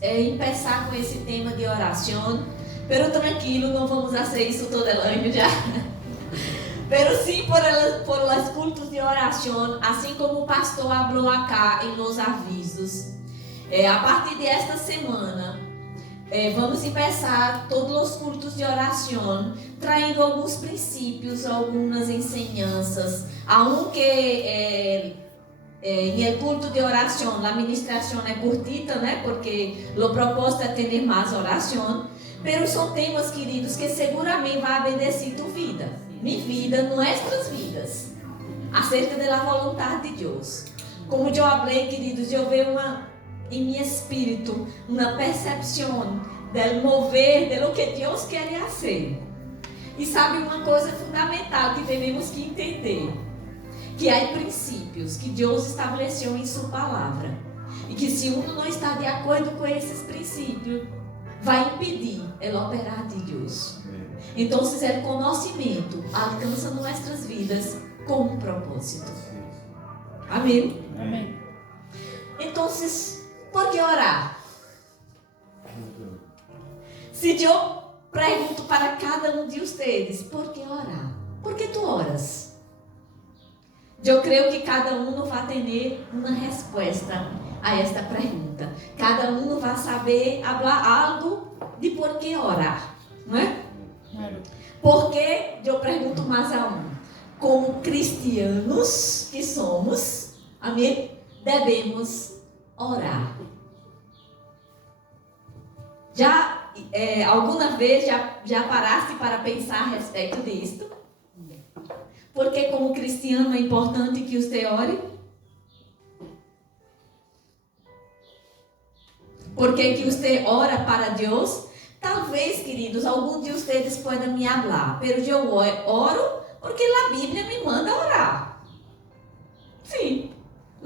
começar com esse tema de oração, pero tranquilo, não vamos fazer isso todo o ano já. Pero sim por os cultos de oração, assim como o pastor falou acá em los avisos. A partir desta semana, vamos começar todos os cultos de oração, traindo alguns princípios, algumas enseñanças, aunque em el culto de oração, a ministração é curtita, né? Porque o propósito é ter mais oração, pero são temas, queridos, que seguramente vai abendecer tua vida, minha vida, nossas vidas, acerca da vontade de Deus. Como eu falei, queridos, eu vejo em meu espírito uma percepção do mover de lo que Deus quer fazer. E sabe uma coisa fundamental que temos que entender? Que há princípios que Deus estabeleceu em sua palavra. E que se um não está de acordo com esses princípios, vai impedir o operar de Deus. Então, o conhecimento alcança nossas vidas com um propósito. Amém? Amém. Então, por que orar? Se eu pergunto para cada um de vocês, por que orar? Por que tu oras? Eu creio que cada um vai ter uma resposta a esta pergunta. Cada um vai saber falar algo de por que orar, não é? Porque eu pergunto mais a um. Como cristianos que somos, amém? Devemos orar. Já alguma vez já paraste para pensar a respeito disto? Porque como cristiano é importante que você ore? Porque que você ora para Deus? Talvez, queridos, alguns de vocês podem me falar, pero eu oro porque a Bíblia me manda orar. Sim,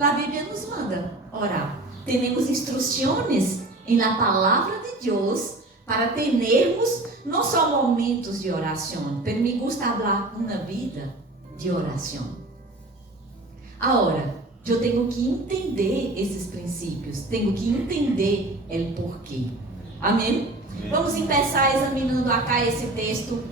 a Bíblia nos manda orar. Temos instruções na palavra de Deus para termos não só momentos de oração, mas me gusta falar uma vida de oração. Agora, eu tenho que entender esses princípios, tenho que entender o porquê. Amém? Vamos começar examinando acá esse texto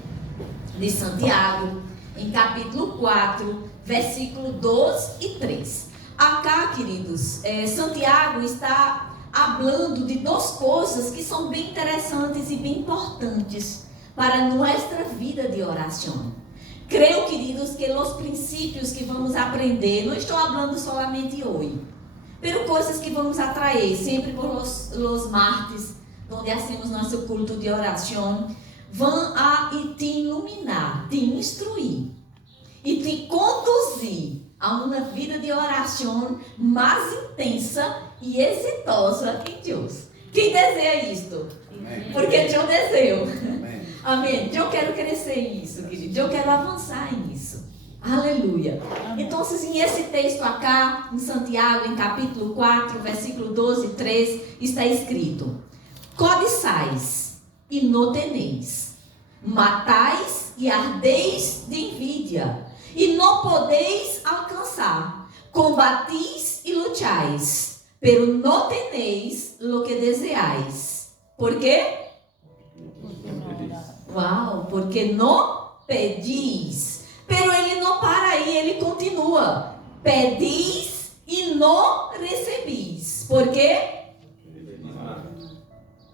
de Santiago, em capítulo 4, versículo 2 e 3. Acá, queridos, Santiago está falando de duas coisas que são bem interessantes e bem importantes para a nossa vida de oração. Creio, queridos, que os princípios que vamos aprender, não estou falando solamente hoje, pero coisas que vamos atrair sempre por los martes, onde hacemos nosso culto de oração, vão a te iluminar, te instruir e te conduzir a uma vida de oração mais intensa e exitosa em Deus. Quem deseja isto? Amém. Porque eu desejo. Amém. Eu quero crescer nisso, querido. Eu quero avançar nisso. Aleluia. Amém. Então, em esse texto acá, em Santiago, em capítulo 4, versículo 12 e 3, está escrito: Cobiçais e não teneis, matais e ardeis de envidia, e não podeis alcançar, combatis e lutais, pero não teneis lo que desejais. Por quê? Uau, porque não pedis. Pero ele não para aí, ele continua. Pedis e não recebis. Por quê?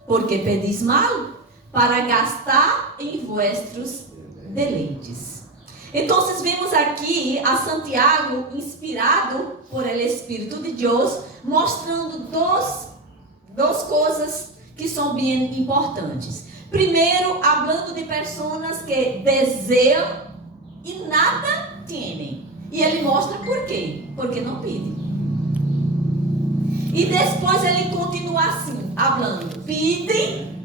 Porque pedis mal, para gastar em vossos deleites. Então, vemos aqui a Santiago, inspirado por el Espírito de Deus, mostrando duas coisas que são bem importantes. Primeiro, falando de pessoas que desejam e nada têm. E ele mostra por quê? Porque não pedem. E depois ele continua assim, falando: pedem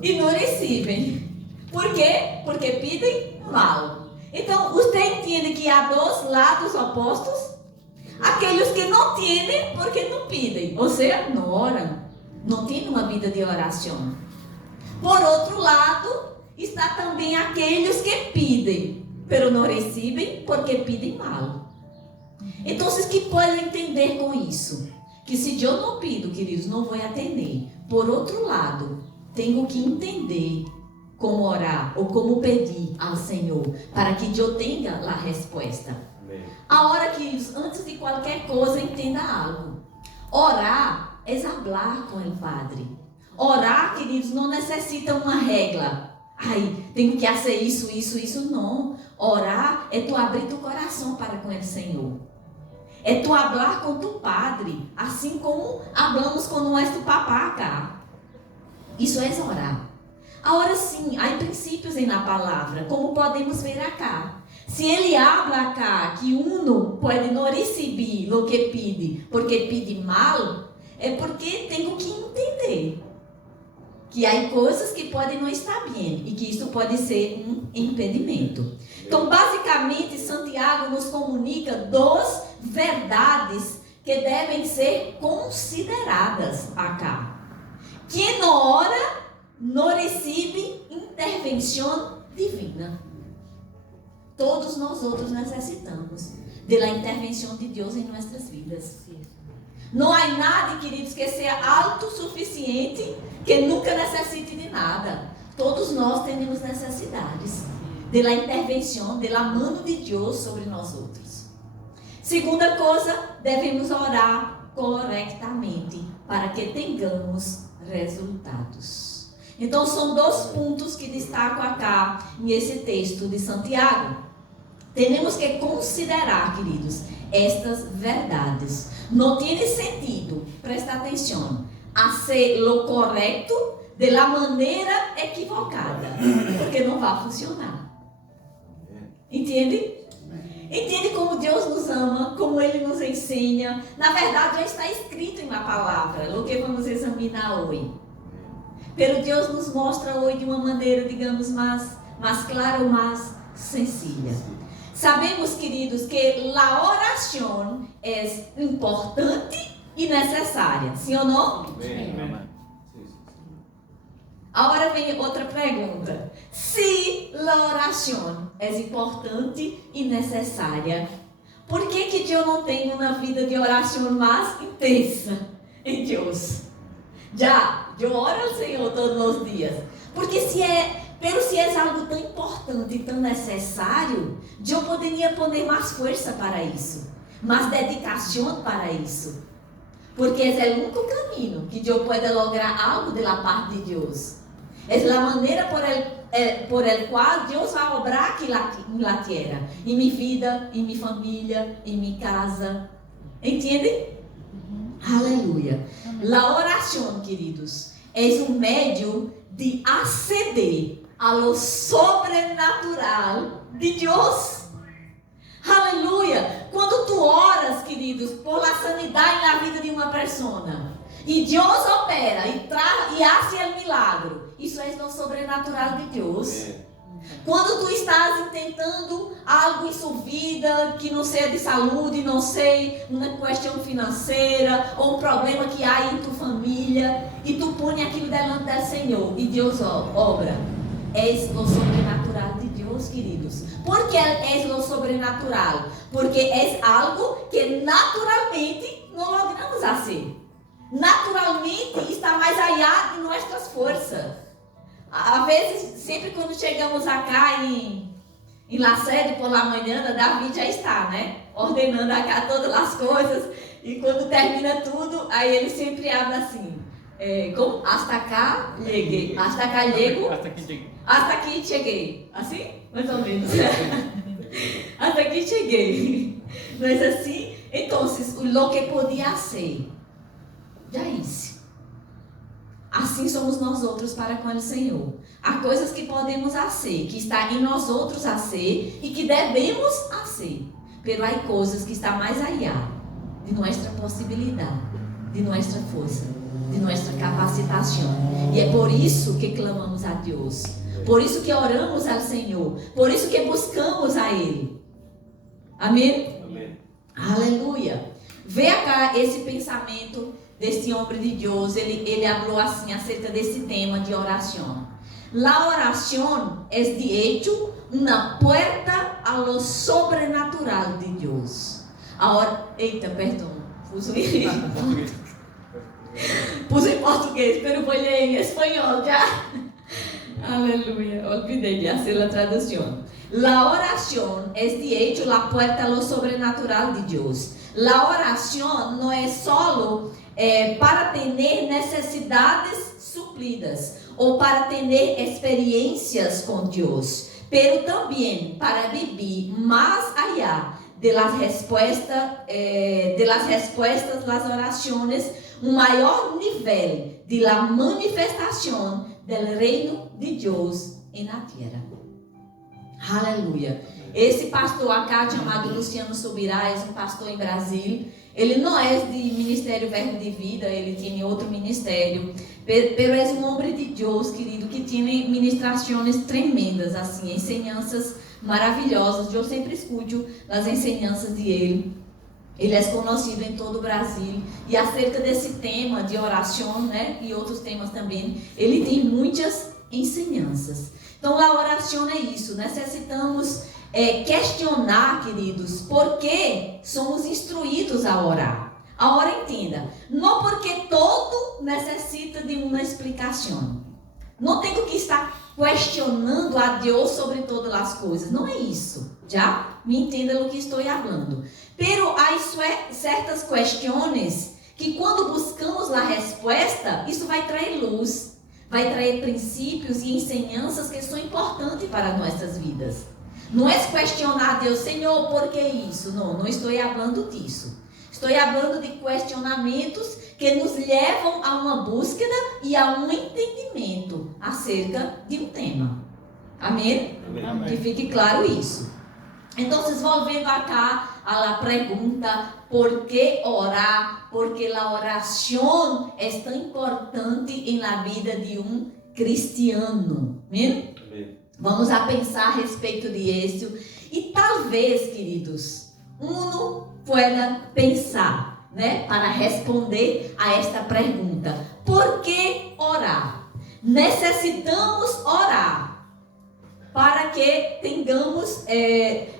e não recebem. Por quê? Porque pedem mal. Então, você entende que há dois lados opostos? Aqueles que não têm porque não pedem, ou seja, não oram, não têm uma vida de oração. Por outro lado, está também aqueles que pedem, pero não recebem porque pedem mal. Então, que podem entender com isso? que se eu não pido, queridos, não vou atender. Por outro lado, tenho que entender como orar ou como pedir ao Senhor para que eu tenha a resposta. Amém. A hora que, antes de qualquer coisa, entenda algo. Orar é falar com o Padre. Orar, queridos, não necessita uma regra. Ai, tenho que fazer isso, não. Orar é tu abrir teu coração para com o Senhor. É tu falar com tu Padre, assim como hablamos com o nosso papá cá. Isso é orar. Agora sim, há princípios na palavra, como podemos ver acá. Se ele habla acá que uno pode não receber o que pede, porque pede mal, é porque tenho que entender que há coisas que podem não estar bem e que isso pode ser um impedimento. Então, basicamente, Santiago nos comunica duas verdades que devem ser consideradas acá. Quem não ora, não recebe intervenção divina. Todos nós outros necessitamos da intervenção de Deus em nossas vidas. Não há nada, queridos, que seja autossuficiente, que nunca necessite de nada. Todos nós temos necessidades da intervenção, da mão de Deus sobre nós outros. Segunda coisa, devemos orar corretamente para que tenhamos resultados. Então, são dois pontos que destaco acá nesse texto de Santiago. Temos que considerar, queridos, estas verdades. Não tem sentido, presta atenção, fazer o correto da maneira equivocada, porque não vai funcionar. Entende? Entende como Deus nos ama, como Ele nos ensina. Na verdade, já está escrito na palavra, o que vamos examinar hoje. Pero Deus nos mostra hoje de uma maneira, digamos, mais clara ou mais sencilla. Sabemos, queridos, que a oração é importante e necessária. Sim ou não? Amém. Agora vem outra pergunta. Se a oração é importante e necessária, por que eu não tenho uma vida de oração mais intensa em Deus? Eu oro ao Senhor todos os dias. Porque se é algo tão importante e tão necessário, eu poderia pôr mais força para isso, mais dedicação para isso. Porque é o único caminho que eu posso lograr algo da parte de Deus. É a maneira por el qual Deus vai obrar aqui na terra, em minha vida, em minha família, em minha casa. Entende? Aleluia. A oração, queridos, é um meio de aceder ao sobrenatural de Deus. Aleluia. Quando tu oras, queridos, por la sanidade na vida de uma pessoa, e Deus opera e hace o milagre, isso é o sobrenatural de Deus. Quando tu estás tentando algo em sua vida, que não seja de saúde, não sei, uma questão financeira, ou um problema que há em tua família, e tu põe aquilo delante do Senhor, e Deus obra. É o sobrenatural de Deus, queridos. Por que é o sobrenatural? Porque é algo que naturalmente não logramos fazer. Naturalmente está mais allá de nossas forças. Às vezes, sempre quando chegamos acá em La Sede por la manhã, Davi já está, né? Ordenando acá todas as coisas. E quando termina tudo, aí ele sempre abre assim. Como? Hasta cá, cheguei. Hasta cá, llego. Hasta aqui, cheguei. Assim? Mais ou menos. Hasta aqui, cheguei. Não é assim? Então, o que podia ser, já isso. Assim somos nós outros para com o Senhor. Há coisas que podemos fazer, que está em nós outros a ser e que devemos fazer. Pero há coisas que está mais allá de nossa possibilidade, de nossa força, de nossa capacitação. E é por isso que clamamos a Deus. Por isso que oramos ao Senhor. Por isso que buscamos a Ele. Amém? Amém. Aleluia. Vê cá esse pensamento desse homem de Deus. Ele falou assim acerca desse tema de oração. La oração é de hecho uma puerta a lo sobrenatural de Deus. Agora, eita, perdão. Puse em português, pero voy a leer en español ya. Aleluya, olvidé de hacer la traducción. La oración es de hecho la puerta a lo sobrenatural de Dios. La oración no es solo para tener necesidades suplidas o para tener experiencias con Dios, pero también para vivir más allá de las respuestas, las oraciones, un mayor nivel de la manifestación del reino de Deus na terra. Aleluia. Esse pastor acá, chamado Luciano Subirá, é um pastor em Brasília. Ele não é de Ministério Verbo de Vida, ele tem outro ministério. Pero é um homem de Deus, querido, que tem ministrações tremendas, assim, ensinanças maravilhosas. Eu sempre escuto as ensinanças de ele. Ele é conhecido em todo o Brasil. E acerca desse tema de oração, né, e outros temas também, ele tem muitas ensinanças. Então, a oração é isso. Necessitamos questionar, queridos, por que somos instruídos a orar. Agora entenda, não porque todo necessita de uma explicação. Não tenho que estar questionando a Deus sobre todas as coisas. Não é isso. Já? Me entenda o que estou falando. Pero há certas questões que quando buscamos a resposta, isso vai trazer luz. Vai trazer princípios e ensinanças que são importantes para nossas vidas. Não é questionar a Deus, Senhor, por que isso? Não estou falando disso. Estou falando de questionamentos que nos levam a uma búsqueda e a um entendimento acerca de um tema. Amém? Amém. Que fique claro isso. Então, volvendo acá a pergunta, ¿por que orar? Porque a oração é tão importante na vida de um cristiano. Amém? Amém. Vamos a pensar a respeito disso. E talvez, queridos, pueda pensar, né, para responder a esta pergunta. ¿Por que orar? Necessitamos orar para que tenhamos,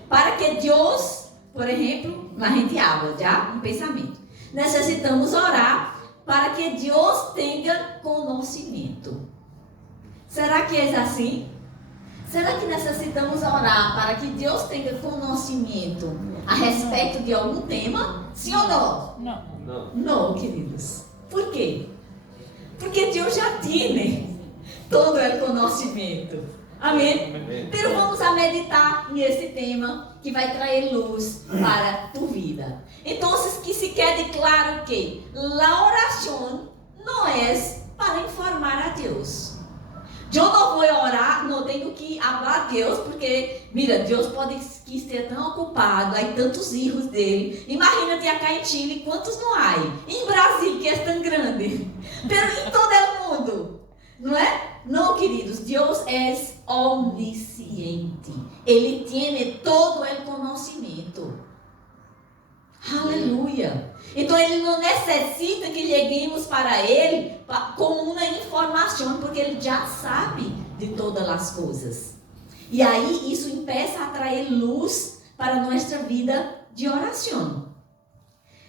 para que Deus, por exemplo, a gente habla já, um pensamento. Necessitamos orar para que Deus tenha conhecimento. Será que é assim? Será que necessitamos orar para que Deus tenha conhecimento a respeito de algum tema? Sim ou não? Não. Não, queridos. Por quê? Porque Deus já tem todo o conhecimento. Amém? Pero vamos a meditar nesse tema que vai trazer luz para a tua vida. Então, que se quede claro que a oração não é para informar a Deus. Eu não vou orar, não tenho que falar a Deus, porque, mira, Deus pode ser tão ocupado, há tantos filhos dele. Imagina-te acá em Chile, quantos não há? Em Brasil, que é tão grande. Mas em todo o mundo, não é? Não, queridos, Deus é onisciente. Ele tem todo o conhecimento. Aleluia. Então ele não necessita que cheguemos para ele com uma informação, porque ele já sabe de todas as coisas. E aí isso começa a trazer luz para nossa vida de oração.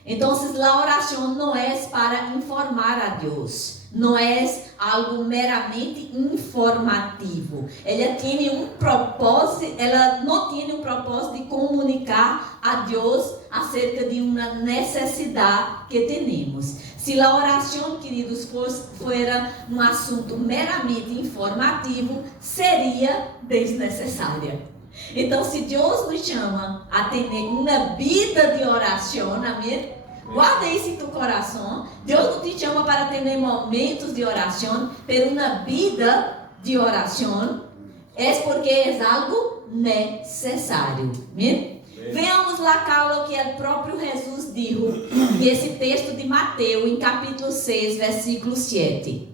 Então, a oração não é para informar a Deus, não é algo meramente informativo. Ela tem um propósito, ela não tem um propósito de comunicar a Deus acerca de uma necessidade que temos. Se a oração, queridos, fosse um assunto meramente informativo, seria desnecessária. Então, se Deus nos chama a ter uma vida de oração, amém? Guarda isso em teu coração. Deus não te chama para ter momentos de oração, mas uma vida de oração é porque é algo necessário. Amém? Veamos lá o que o próprio Jesus disse nesse texto de Mateus, em capítulo 6, versículo 7.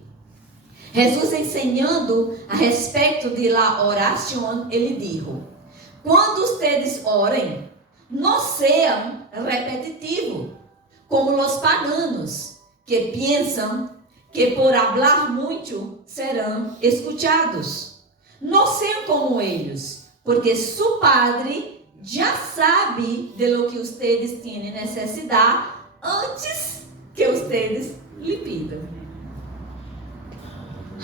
Jesus ensinando a respeito de la oração, ele disse: quando ustedes orem, não sejam repetitivos, como os paganos, que pensam que por hablar muito serão escutados. Não sejam como eles, porque su Padre já sabe de lo que ustedes têm necessidade antes que ustedes lhe pida.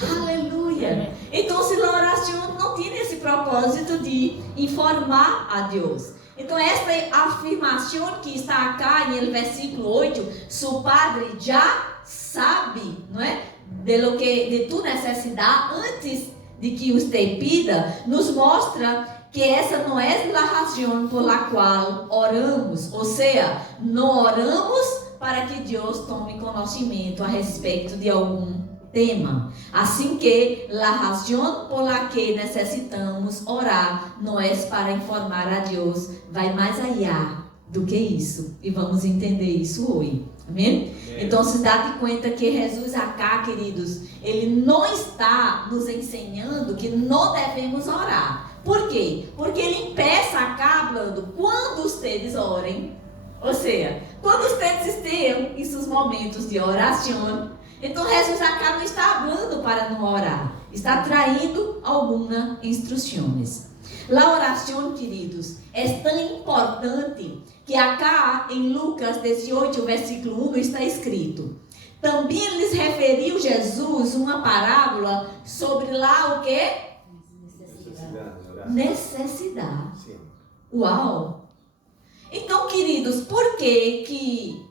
Aleluya. Entonces la oración no tiene ese propósito de informar a Dios. Então esta afirmação que está acá no versículo 8, su padre já sabe, não é? De tu necessidade antes de que usted pida, nos mostra que essa não é a razão por la qual oramos. Ou seja, não oramos para que Deus tome conhecimento a respeito de algum tema. Assim que a razão por la que necessitamos orar não é para informar a Deus, vai mais allá do que isso. E vamos entender isso hoje. Amém? Então, se dá conta que Jesus acá, queridos, ele não está nos ensinando que não devemos orar. Por quê? Porque ele empeça acá falando, quando vocês orem, ou seja, quando vocês estejam em seus momentos de oração, então Jesus acá não está falando para não orar, está traindo algumas instruções. A oração, queridos, é tão importante que acá em Lucas 18, versículo 1 está escrito: também lhes referiu Jesus uma parábola sobre lá o quê? Necessidade. Uau! Então, queridos, por que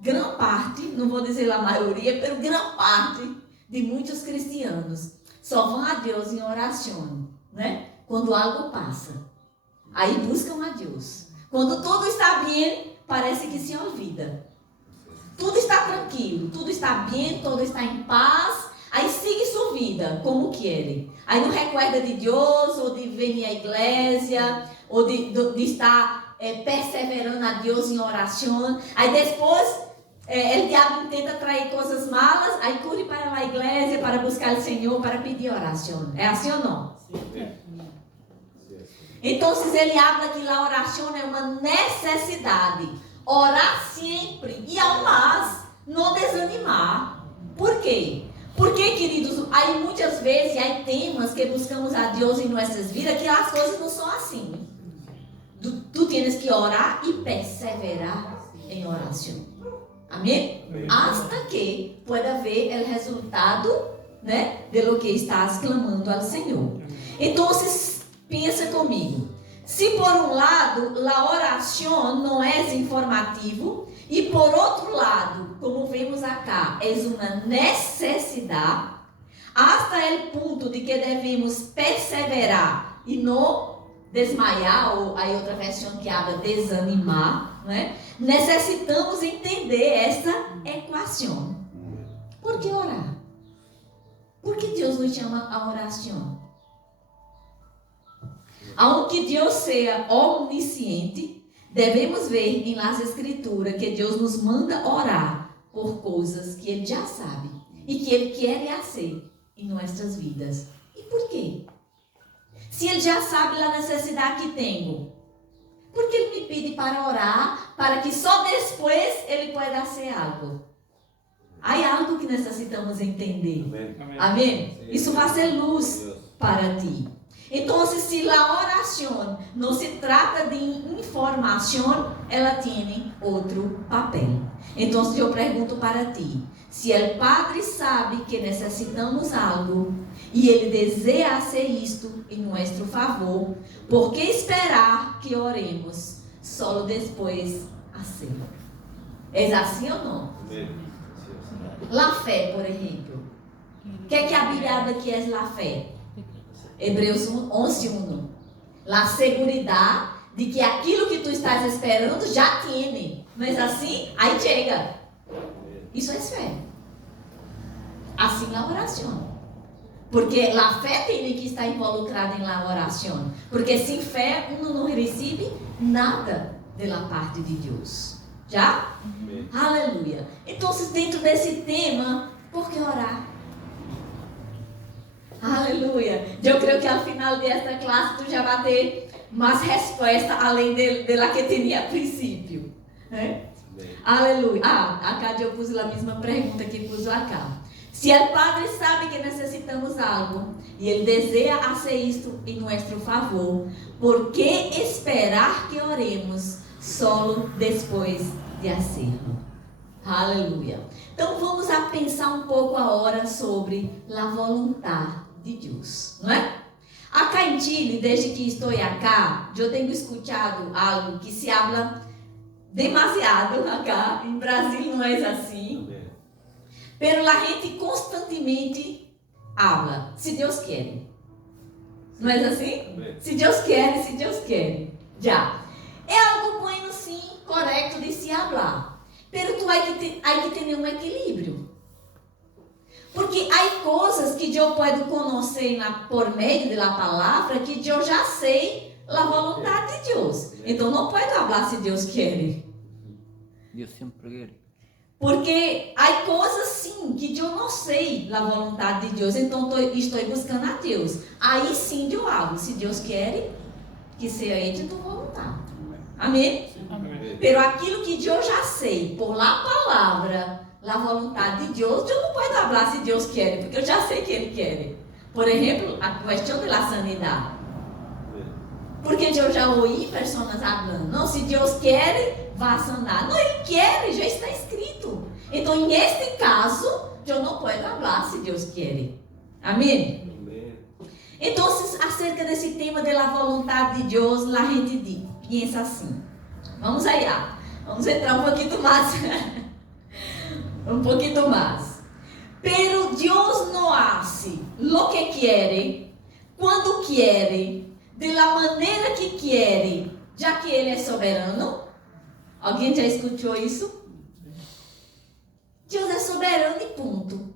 grande parte, não vou dizer a maioria, mas grande parte de muitos cristianos só vão a Deus em oração, né? Quando algo passa, aí buscam a Deus. Quando tudo está bem, parece que se olvida. Tudo está tranquilo, tudo está bem, tudo está em paz. Aí sigue sua vida como quer. Aí não recuerda de Deus, ou de vir à igreja, ou de estar perseverando a Deus em oração. Aí depois, o diabo tenta trair coisas malas, aí corre para a igreja para buscar o Senhor, para pedir oração. É assim ou não? Sim. Então, ele habla que a oração é uma necessidade. Orar sempre e ao mais, não desanimar. Por quê? Porque, queridos, aí muitas vezes há temas que buscamos a Deus em nossas vidas que as coisas não são assim. Tu tens que orar e perseverar em oração. Amém? Hasta que pueda ver o resultado, né, de lo que estás clamando ao Senhor. Então, pensa comigo. Se por um lado a oração não é informativo e por outro lado, como vemos acá, é uma necessidade, hasta o ponto de que devemos perseverar e não desmaiar, ou aí outra versão que habla desanimar, né? Necessitamos entender essa equação. Por que orar? Por que Deus nos chama a oração? Aunque Deus seja onisciente, devemos ver em las Escrituras que Deus nos manda orar por coisas que Ele já sabe e que Ele quer fazer em nossas vidas. E por quê? Se Ele já sabe a necessidade que tenho, por que Ele me pede para orar, para que só depois Ele possa fazer algo? Há algo que necessitamos entender. Amém? Amém? Isso vai ser luz para ti. Então, se a oração não se trata de informação, ela tem outro papel. Então, eu pergunto para ti: se o Padre sabe que necessitamos algo e Ele deseja fazer isto em nosso favor, por que esperar que oremos só depois hacerlo? É assim ou não? La fé, por exemplo. O que é que a Bíblia habla que é la fé? Hebreus 11:1. A seguridade de que aquilo que tu estás esperando já tem. Mas assim, aí chega. Isso é fé. Assim a oração. Porque a fé tem que estar involucrada em la oração. Porque sem fé, uno não recebe nada da parte de Deus. Já? Amém. Aleluia. Então, dentro desse tema, por que orar? Aleluia. Eu creio que ao final desta classe tu já vai ter mais resposta além da que tinha a princípio. Né? Aleluia. Acá eu pus a mesma pergunta que pus acá. Se o Padre sabe que necessitamos algo e Ele deseja fazer isto em nosso favor, por que esperar que oremos só depois de hacerlo? Aleluia. Então vamos a pensar um pouco agora sobre a vontade de Deus, não é? Acá em Chile, desde que estou acá, eu tenho escutado algo que se habla demasiado acá. Em Brasil não é assim. Pero a gente constantemente habla, se Deus quer. Não é assim? Se Deus quer, se Deus quer. Já. É algo bueno, sim, correto de se hablar. Pero tu hay que ter um equilíbrio. Porque há coisas que eu posso conhecer por meio da palavra que eu já sei a vontade de Deus. Então não posso falar se Deus quer. Deus sempre quer. Porque há coisas sim que eu não sei a vontade de Deus. Então estou buscando a Deus. Aí sim eu hablo. Se Deus quer, que seja de tua vontade. Amém? Amém. Pero aquilo que eu já sei por la palavra, a vontade de Deus, eu não posso falar se Deus quer, porque eu já sei que Ele quer. Por exemplo, a questão da sanidade. Porque eu já ouvi pessoas falando, não, se Deus quer, vá sanar. Não, Ele quer, já está escrito. Então, neste caso, eu não posso falar se Deus quer. Amém? Então, acerca desse tema da vontade de Deus, a gente pensa assim. Vamos allá. Vamos entrar um pouquinho mais. Um pouquinho mais. Pero Deus não hace lo que quiere, quando quiere, de la maneira que quiere, já que Ele é soberano. Alguém já escutou isso? Deus é soberano e ponto.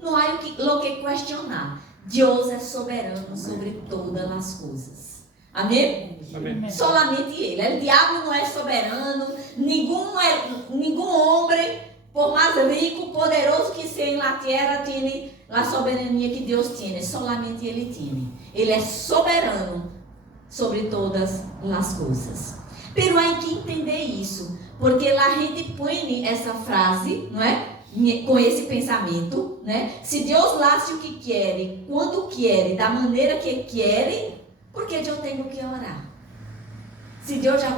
Não há o que questionar. Deus é soberano sobre todas as coisas. Amém? Amém. Solamente Ele. O diabo não é soberano. Nenhum homem, por mais rico, poderoso que seja na terra, tem a soberania que Deus tem. Solamente Ele tem. Ele é soberano sobre todas as coisas. Pero há que entender isso, porque a gente põe essa frase, não é? Com esse pensamento, né? Se Deus lasse o que quer, quando quer, da maneira que quer, por que eu tenho que orar? Se Deus já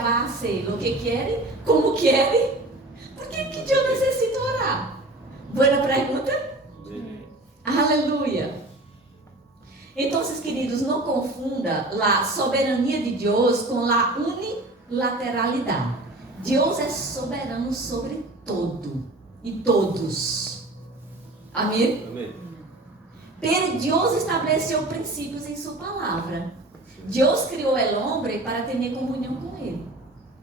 vai ser o que quer, como quer, por que eu necessito orar? Boa pergunta? Aleluia. Então, queridos, não confunda a soberania de Deus com a unilateralidade. Deus é soberano sobre todo e todos. Amém? Amém. Pero Deus estabeleceu princípios em sua palavra. Deus criou o homem para ter comunhão com Ele.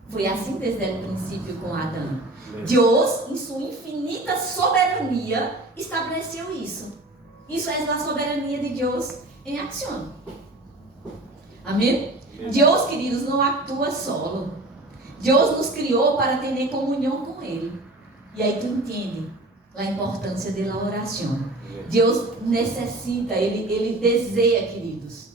Foi assim desde o princípio com Adão. Deus, em sua infinita soberania, estabeleceu isso. Isso é a soberania de Deus em ação. Amém? Deus, queridos, não atua solo. Deus nos criou para ter comunhão com Ele. E aí tu entende a importância da oração. Deus necessita, Ele deseja, queridos,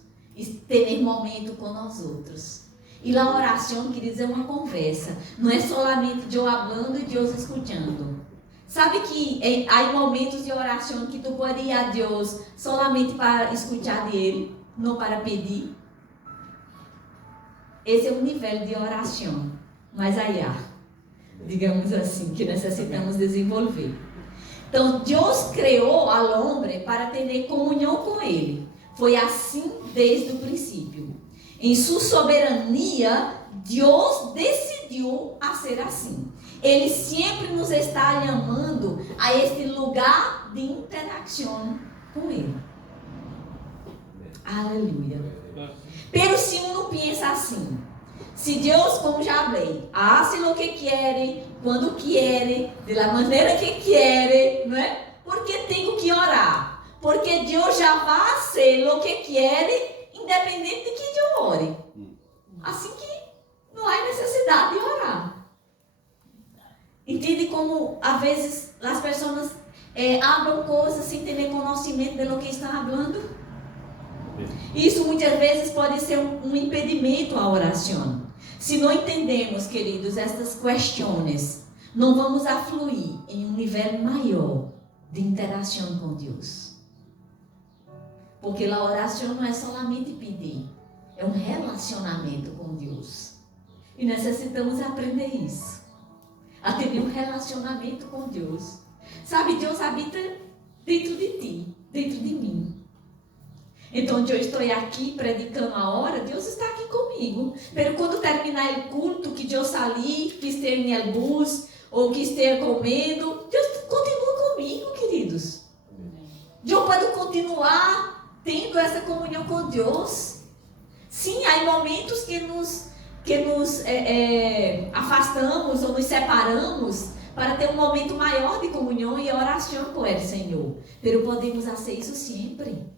ter momento com nós outros. E a oração, queridos, é uma conversa. Não é somente eu falando e Deus escutando. Sabe que há momentos de oração que tu pode ir a Deus somente para escutar dele, não para pedir. Esse é o nível de oração. Mas aí há, digamos assim, que necessitamos desenvolver. Então, Deus criou ao homem para ter comunhão com Ele. Foi assim desde o princípio. Em sua soberania, Deus decidiu a ser assim. Ele sempre nos está chamando a este lugar de interação com Ele. Aleluia. Pero se não pensa assim, se Deus, como já falei, hace o que quer, quando quer, da maneira que quer, não é? Porque tenho que orar. Porque Deus já vai ser o que quer, independente de que eu ore. Assim que não há necessidade de orar. Entende como, às vezes, as pessoas abram coisas sem ter conhecimento de lo que estão falando? Isso muitas vezes pode ser um impedimento à oração. Se não entendemos, queridos, estas questões, não vamos a fluir em um nível maior de interação com Deus. Porque a oração não é somente pedir, é um relacionamento com Deus. E necessitamos aprender isso. a ter um relacionamento com Deus. Sabe, Deus habita dentro de ti, dentro de mim. Então, onde eu estou aqui predicando a hora, Deus está aqui comigo. Mas quando terminar o culto, que Deus está ali, que esteja no bus, ou que esteja comendo, Deus continua comigo, queridos. Deus pode continuar tendo essa comunhão com Deus. Sim, há momentos que nos afastamos ou nos separamos para ter um momento maior de comunhão e oração com o Senhor. Mas podemos fazer isso sempre.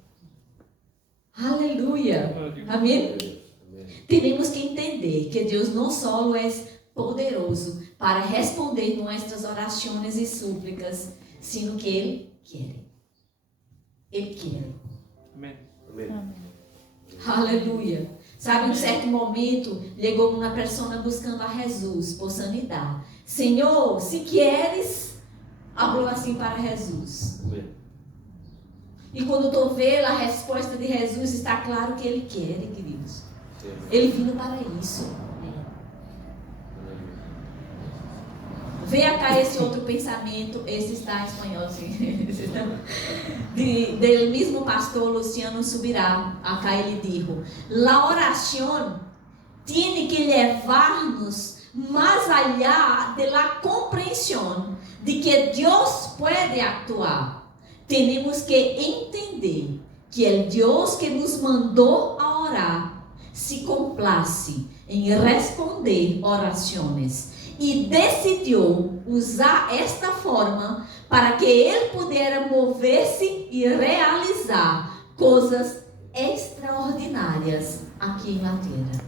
Aleluia. Amém? Temos que entender que Deus não só é poderoso para responder nossas orações e súplicas, sino que Ele quer. Ele quer. Amém. Aleluia. Sabe, em um certo momento, chegou uma pessoa buscando a Jesus por sanidade. Senhor, se queres, falou assim para Jesus. E quando tu vê a resposta de Jesus, está claro que Ele quer, queridos. Ele vindo para isso. Veja cá esse outro pensamento, esse está em espanhol, assim, do mesmo pastor Luciano Subirá. Acá ele dijo: la oración tiene que levar-nos más allá de la comprensión de que Dios puede actuar. Temos que entender que o Deus que nos mandou a orar se complace em responder orações e decidiu usar esta forma para que Ele pudesse mover-se e realizar coisas extraordinárias aqui na terra.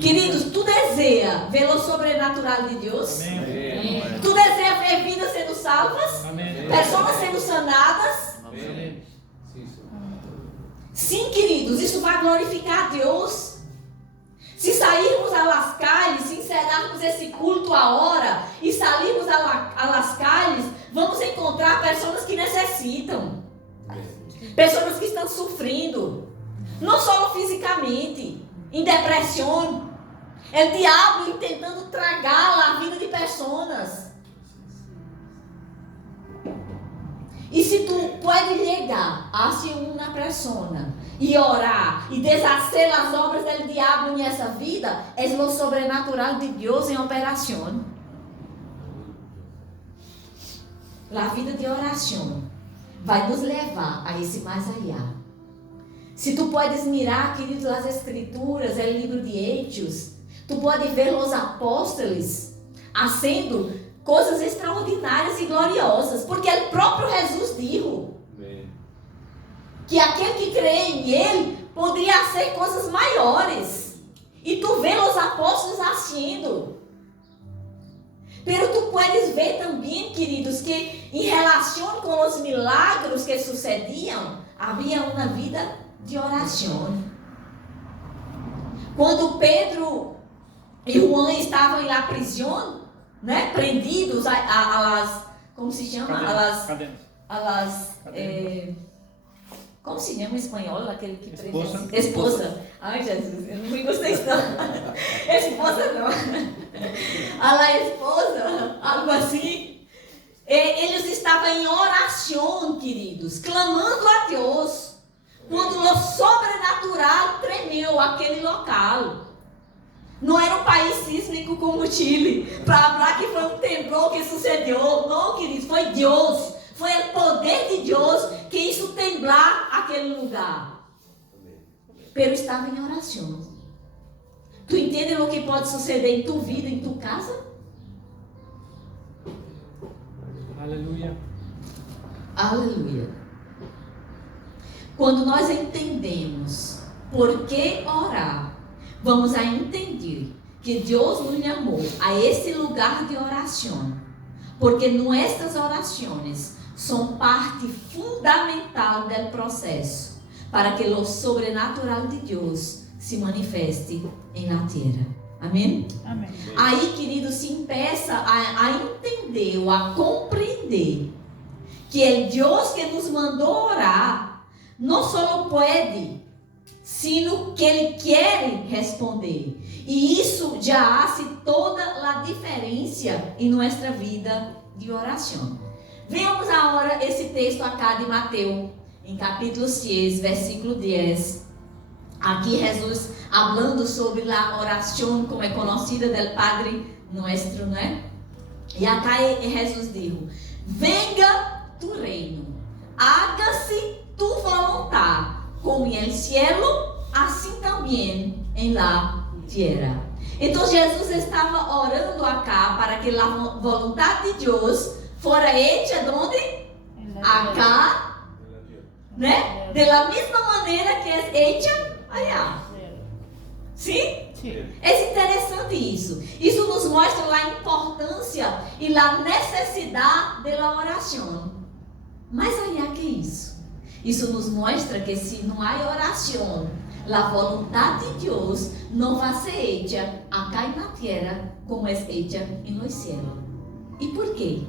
Queridos, tu deseja ver o sobrenatural de Deus? Amém. Tu deseja ver vidas sendo salvas? Amém. Pessoas sendo sanadas? Amém. Sim, queridos, isso vai glorificar a Deus. Se sairmos a las calles, se encerrarmos esse culto a hora e sairmos a las calles, vamos encontrar pessoas que necessitam. Pessoas que estão sofrendo, não só fisicamente, em depressão. É o diabo tentando tragar a vida de pessoas. E se tu pode chegar a ser uma pessoa e orar e deshacer as obras do diabo nessa vida, é o sobrenatural de Deus em operação. A vida de oração vai nos levar a esse mais allá. Se tu podes mirar, queridos, as escrituras, o livro de Hechos, tu pode ver os apóstolos fazendo coisas extraordinárias e gloriosas, porque o próprio Jesus disse que aquele que crê em Ele poderia fazer coisas maiores. E tu vê os apóstolos fazendo. Pero tu puedes ver também, queridos, que em relação com os milagros que sucediam, havia uma vida de oração. Quando Pedro e Juan estavam na prisão, né, prendidos como se chama? Cadenas. Como se chama em espanhol aquele que Esposa. Esposa. Ai, Jesus, eu não gostei disso não. Esposa não. A esposa, algo assim. Eles estavam em oração, queridos, clamando a Deus. Quando o sobrenatural tremeu aquele local. Não era um país sísmico como o Chile, para falar que foi um temblor que sucedeu. Não, queridos, foi Deus. Foi o poder de Deus que hizo temblar aquele lugar. Pero estava em oração. Tu entende o que pode suceder em tua vida, em tua casa? Aleluia. Aleluia. Quando nós entendemos por que orar, vamos a entender que Deus nos chamou a esse lugar de oração, porque nossas orações são parte fundamental do processo para que o sobrenatural de Deus se manifeste na terra. Amém? Amém. Aí, querido, se empeça a entender ou a compreender que o Deus que nos mandou orar não só pode, sino que Ele quer responder. E isso já hace toda a diferença em nossa vida de oração. Veamos agora esse texto acá de Mateus, em capítulo 6, versículo 10. Aqui Jesus falando sobre a oração, como é conhecida del Padre Nuestro, não é? E acá Jesus disse: venga tu reino, hágase tu voluntad, como en el cielo, assim também em la tierra. Então Jesus estava orando acá para que a vontade de Deus fora hecha donde? Acá, né? De la mesma maneira que é hecha allá. Sim? É interessante isso. Isso nos mostra a importância e a necessidade da oração. Mais allá que isso. Isso nos mostra que se não há oração, a vontade de Deus não vai ser hecha acá na terra como é hecha em los cielos. E por quê?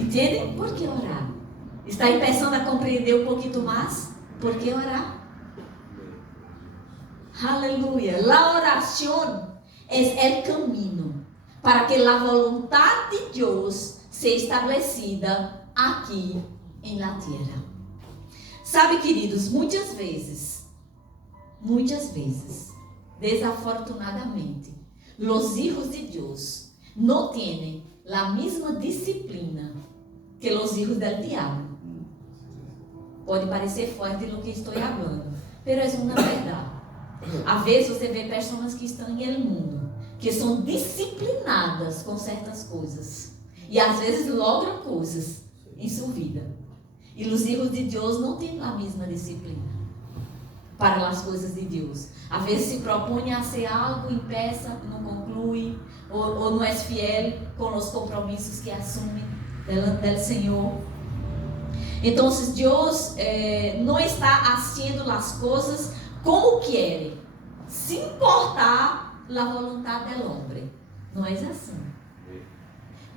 Entendem? Por que orar? Está começando a compreender um pouquinho mais? Por que orar? Aleluia. A oração é o caminho para que a vontade de Deus seja estabelecida aqui em la terra. Sabe, queridos, muitas vezes, desafortunadamente, os filhos de Deus não têm a mesma disciplina que os filhos do diabo. Pode parecer forte o que estou falando, mas é uma verdade. Às vezes você vê pessoas que estão no mundo, que são disciplinadas com certas coisas, e às vezes logram coisas em sua vida. E os filhos de Deus não têm a mesma disciplina para as coisas de Deus. Às vezes se propõe a ser algo, empeça, não conclui, ou não é fiel com os compromissos que assume do Senhor. Então, Deus não está fazendo as coisas como quer, sem importar a vontade do homem. Não é assim.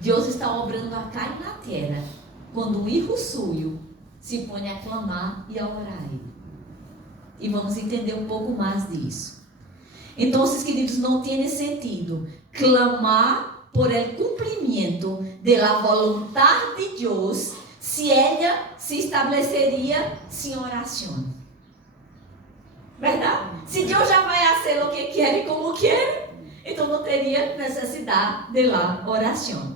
Deus está obrando acá na terra, quando o Hijo suyo se põe a clamar e a orar a Ele. E vamos entender um pouco mais disso. Então, queridos, não tem sentido clamar por el cumprimento de la voluntad de Deus se ela se estabeleceria sem oração. Verdade? Se Deus já vai fazer o que quer e como quer, então não teria necessidade de la oração.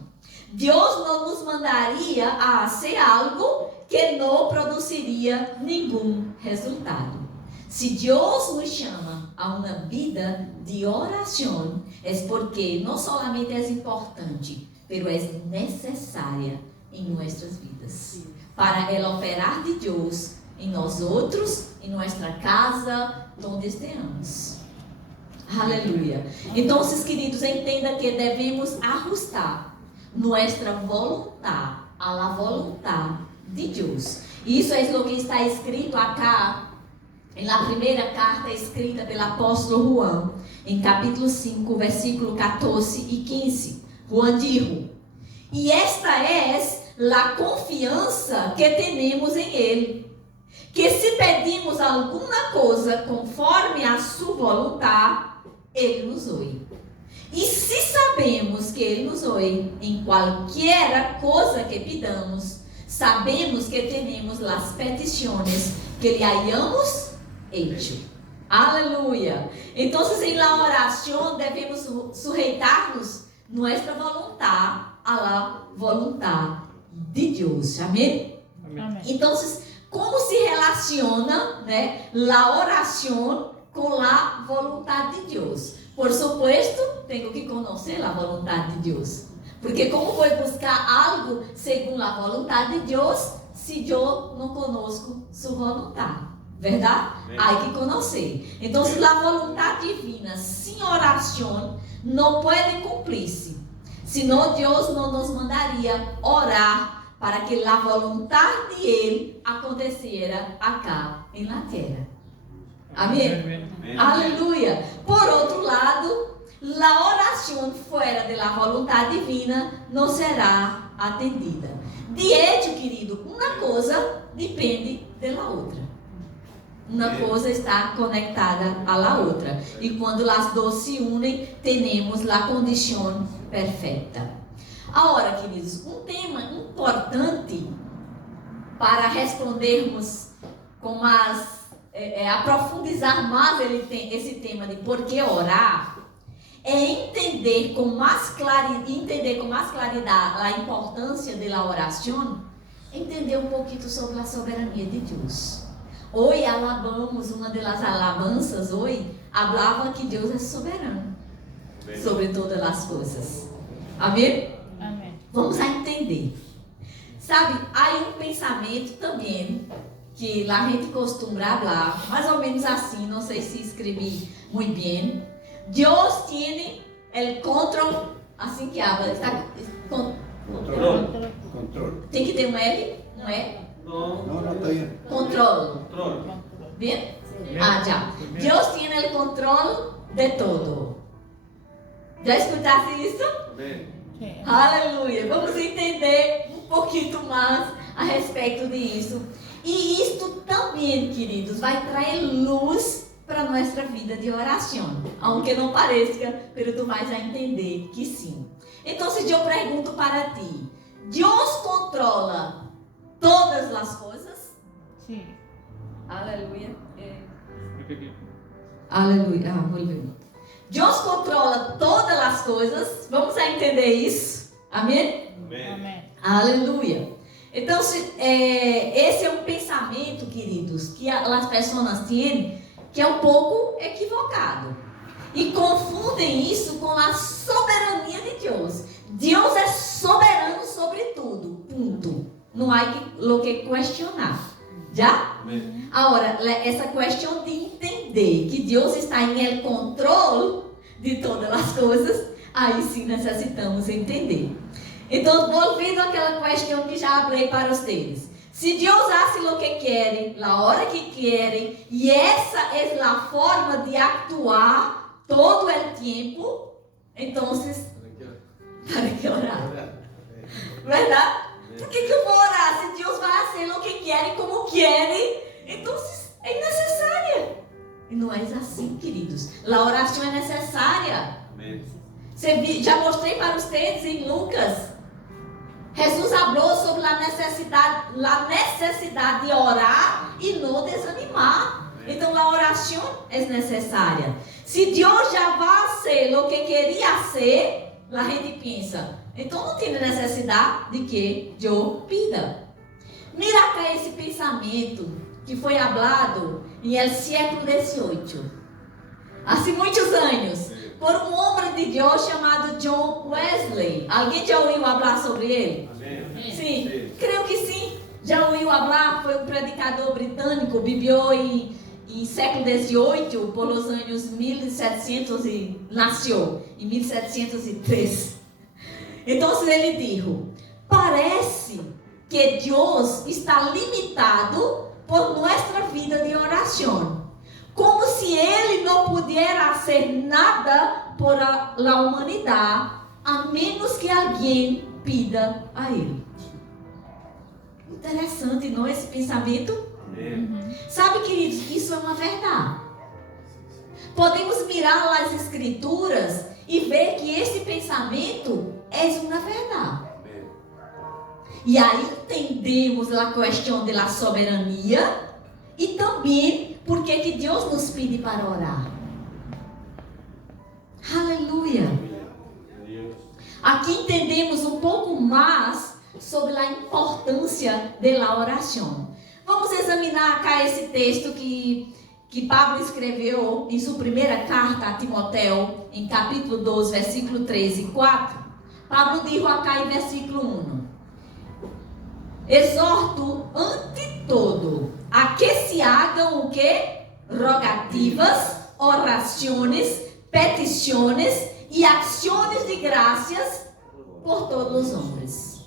Deus não nos mandaria a fazer algo que não produziria nenhum resultado. Se Deus nos chama a uma vida de oração, é porque não somente é importante, mas é necessária em nossas vidas. Para o operar de Deus em nós outros, em nossa casa, onde estejamos. Aleluia. Então, queridos, entenda que devemos ajustar nossa vontade à vontade de Deus. Isso é o que está escrito acá na primeira carta escrita pelo apóstolo Juan, em capítulo 5, versículo 14 e 15. Juan dijo: e esta é a confiança que temos em Ele, que se pedimos alguma coisa conforme a sua vontade, Ele nos ouve. E se sabemos que Ele nos ouve em qualquer coisa que pidamos, sabemos que temos as petições que lhe hayamos hecho. Aleluia. Então, em la oração devemos sujeitar-nos nossa vontade à vontade de Deus. Amém? Amém. Então, como se relaciona, a oração com a vontade de Deus? Por supuesto, tenho que conhecer a vontade de Deus. Porque como vou buscar algo segundo a vontade de Deus, se eu não conosco sua vontade? Verdade? Há que conhecer. Então, se a vontade divina sem oração não pode cumprir-se, senão Deus não nos mandaria orar para que a vontade de Ele acontecera acá em la terra. Amém? Amém. Aleluia. Por outro lado, a oração fora da vontade divina não será atendida. De hecho, querido, uma coisa depende da outra. Uma coisa está conectada à la outra. E quando as duas se unem, temos a condição perfeita. Agora, queridos, um tema importante para respondermos com mais, aprofundar mais esse tema de por que orar, é entender com mais claridade a importância da oração, entender um pouquinho sobre a soberania de Deus. Hoje alabamos, uma das alabanças hoje, falava que Deus é soberano sobre todas as coisas. Amém? Amém. Vamos a entender. Sabe, há um pensamento também que a gente costuma falar, mais ou menos assim, não sei se escrevi muito bem. Deus tem o controle, assim que habla, está Controle. tem que ter um L, não é? Não tem. Controle. Bem? Ah, já. Deus tem o controle de todo. Já escutaste isso? Sim. Aleluia. Vamos entender um pouquinho mais a respeito disso. E isto também, queridos, vai trazer luz para a nossa vida de oração. Aunque não pareça, mas tu vais a entender que sim. Então, se eu pergunto para ti, Deus controla todas as coisas? Sim. Aleluia. Repetir. Aleluia. Aleluia. Deus controla todas as coisas. Vamos a entender isso? Amém? Amém. Aleluia. Então, esse é um pensamento, queridos, que as pessoas têm, que é um pouco equivocado. E confundem isso com a soberania de Deus. Deus é soberano sobre tudo. Ponto. Não há que questionar. Já? Agora, essa questão de entender que Deus está em controle de todas as coisas, aí sim necessitamos entender. Então, voltando àquela questão que já falei para vocês. Se Deus hace o que querem, na hora que querem, e essa é a forma de actuar todo o tempo, então, para que orar? Verdade? Por que eu vou orar? Se Deus vai fazer o que querem, como querem, então é necessária. E não é assim, queridos. A oração é necessária. Já mostrei para vocês em Lucas. Jesus falou sobre a necessidade de orar e não desanimar. Então a oração é necessária. Se Deus já vai ser o que queria ser, a gente pensa, então não tem necessidade de que eu pida. Mira cá esse pensamento que foi falado no século XVIII, há muitos anos, por um homem de Deus chamado John Wesley. Alguém já ouviu falar sobre ele? Sim, creio que sim. Já ouviu falar? Foi um predicador britânico, viveu em século XVIII, por os anos 1700 e nasceu em 1703. Então ele disse: parece que Deus está limitado por nossa vida de oração, como se Ele não pudesse fazer nada por a humanidade, a menos que alguém pida a Ele. Interessante, não, esse pensamento? Sabe, queridos, isso é uma verdade. Podemos mirar as Escrituras e ver que esse pensamento é uma verdade. E aí entendemos a questão da soberania e também porque que Deus nos pede para orar. Aleluia. Aqui entendemos um pouco mais sobre a importância da oração. Vamos examinar cá esse texto que Pablo escreveu em sua primeira carta a Timóteo, em capítulo 12, versículo 3 e 4. Pablo diz acá em versículo 1: exorto ante todo a que se hagam o que? Rogativas, orações, petições e ações de graças por todos os homens.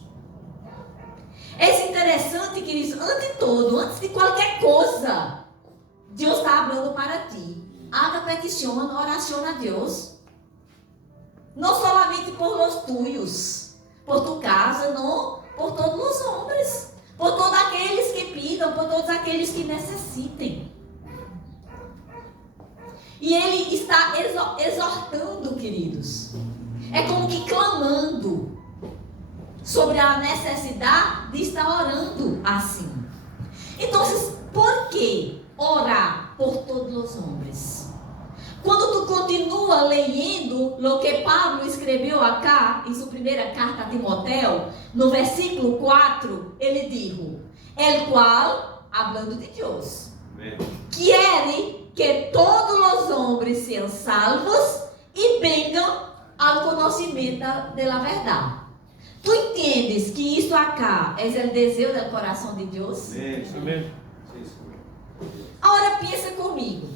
É interessante, queridos, ante todo, antes de qualquer coisa, Deus está falando para ti. Haga petição, oração a Deus. Não somente por los tuyos, por tu casa, não, por todos os homens, por todos aqueles que pidam, por todos aqueles que necessitem. E ele está exortando, queridos. É como que clamando sobre a necessidade de estar orando assim. Então, por que orar por todos os homens? Quando tu continua lendo o que Pablo escreveu acá, em sua primeira carta a Timoteo, no versículo 4, ele diz: el qual, hablando de Deus, quiere que todos os homens sejam salvos e venham ao conhecimento da verdade. Tu entendes que isso acá é o desejo do coração de Deus? Amém. Agora pensa comigo.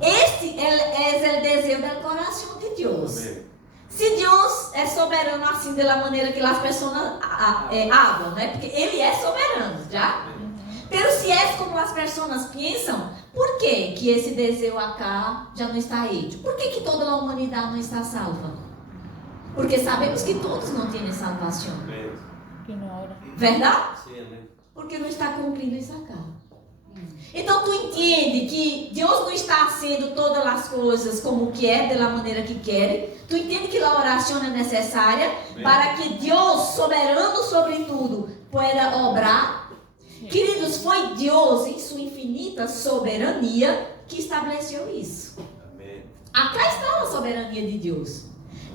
Este é o desejo do coração de Deus. Se Deus é soberano assim da maneira que as pessoas hablam, né? Porque Ele é soberano, já? Mas se é como as pessoas pensam, por que esse desejo acá já não está hecho? Por que toda a humanidade não está salva? Porque sabemos que todos não têm salvação. Verdade? Porque não está cumprindo isso acá. Então tu entende que Deus não está fazendo todas as coisas como quer, da maneira que quer. Tu entende que a oração é necessária para que Deus, soberano sobre tudo, possa obrar. Queridos, foi Deus, em sua infinita soberania, que estabeleceu isso. Acá está a soberania de Deus.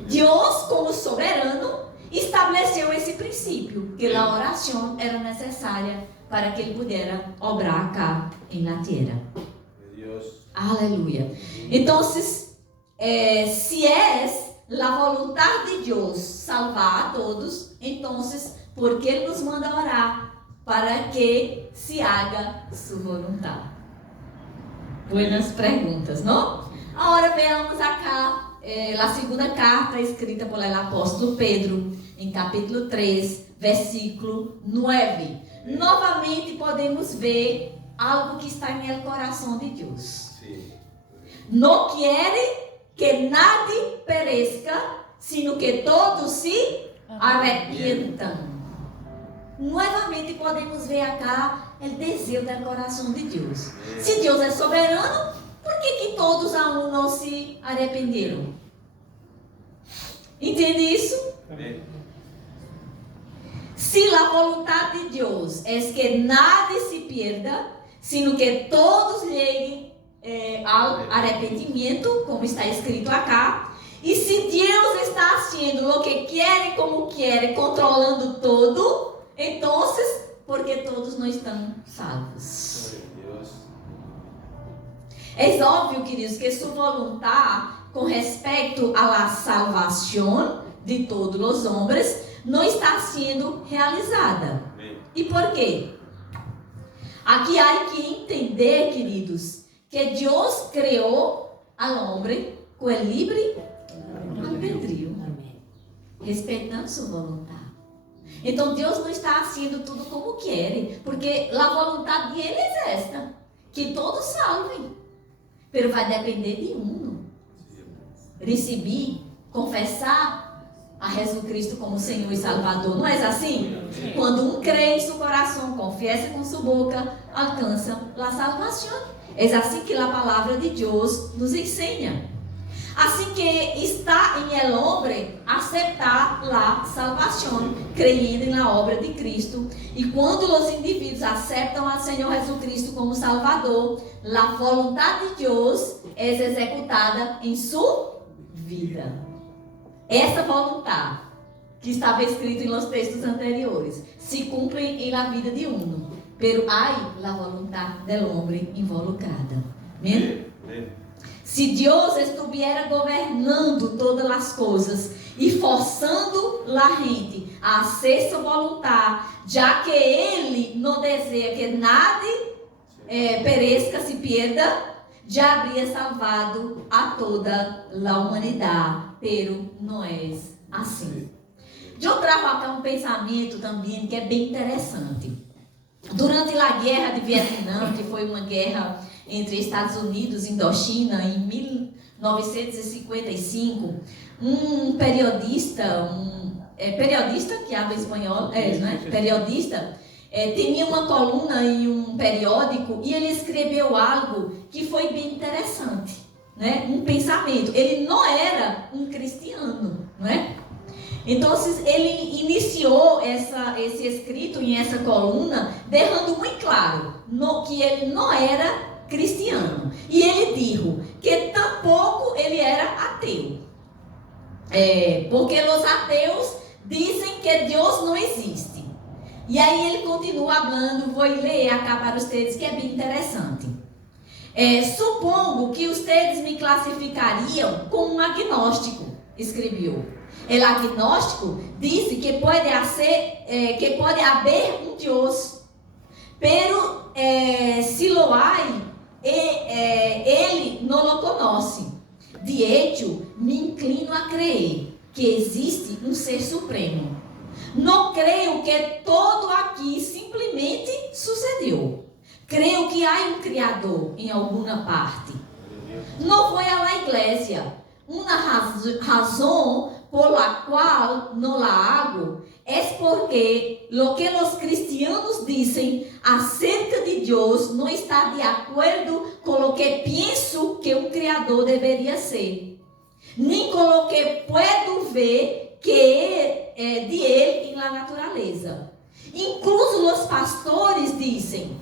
Deus, como soberano, estabeleceu esse princípio, que a oração era necessária para que Ele pudesse obrar acá na terra. Aleluia. Então, se é a vontade de Deus salvar a todos, então, por que Ele nos manda orar? Para que se haga sua vontade. Buenas perguntas, não? Agora veamos acá a segunda carta escrita por el apóstolo Pedro, em capítulo 3, versículo 9. Novamente podemos ver algo que está no coração de Deus. Não quer que nadie perezca, sino que todos se arrepentam. Novamente podemos ver acá o desejo do coração de Deus. Se Deus é soberano, por que todos aún não se arrependeram? Entende isso? Se a vontade de Deus é que nadie se pierda, sino que todos cheguem ao arrependimento, como está escrito acá. E se Deus está fazendo o que quer e como quer, controlando todo, então, porque todos não estão salvos. É óbvio, queridos, que sua vontade com respeito à salvação de todos os homens não está sendo realizada. E por quê? Aqui há que entender, queridos, que Deus criou ao homem com o livre albedrío, respeitando sua vontade. Então Deus não está fazendo tudo como quer, porque a vontade dele é esta, que todos salvem, mas vai depender de um. Receber, confessar a Jesus Cristo como Senhor e Salvador, não é assim? Quando um crê em seu coração, confessa com sua boca, alcança a salvação. É assim que a palavra de Deus nos ensina. Assim que está em el homem aceitar a salvação, crendo na obra de Cristo. E quando os indivíduos aceitam a Senhor Jesus Cristo como Salvador, a vontade de Deus é executada em sua vida. Essa vontade que estava escrita nos textos anteriores se cumpre na vida de um, pero há a vontade do homem involucrada. Amém? Se Deus estivesse governando todas as coisas e forçando a gente a fazer sua vontade, já que Ele não deseja que nada pereça, se perda, já haveria salvado a toda a humanidade, pero não é assim. Eu trago aqui um pensamento também que é bem interessante. Durante a guerra de Vietnã, que foi uma guerra entre Estados Unidos e Indochina, em 1955, um periodista, periodista que habla espanhol, periodista, tinha uma coluna em um periódico e ele escreveu algo que foi bem interessante. né, um pensamento. Ele não era um cristiano, não é? Então, ele iniciou esse escrito em essa coluna, deixando muito claro que ele não era cristiano. E ele disse que tampouco ele era ateu. Porque os ateus dizem que Deus não existe. E aí ele continua falando, vou ler acá para vocês, que é bem interessante. Supongo que vocês me classificariam como um agnóstico, escreveu. O agnóstico disse que pode haver um Deus, pero se lo hay, ele não lo conoce. De hecho, me inclino a crer que existe um ser supremo. Não creio que todo aqui simplesmente sucedeu. Creio que há um Criador em alguma parte. Não foi a igreja. Uma razão por la qual não la hago é porque lo que os cristianos dizem acerca de Deus não está de acordo com o que penso que um Criador deveria ser, nem com o que puedo ver que é de Ele na natureza. Incluso os pastores dizem: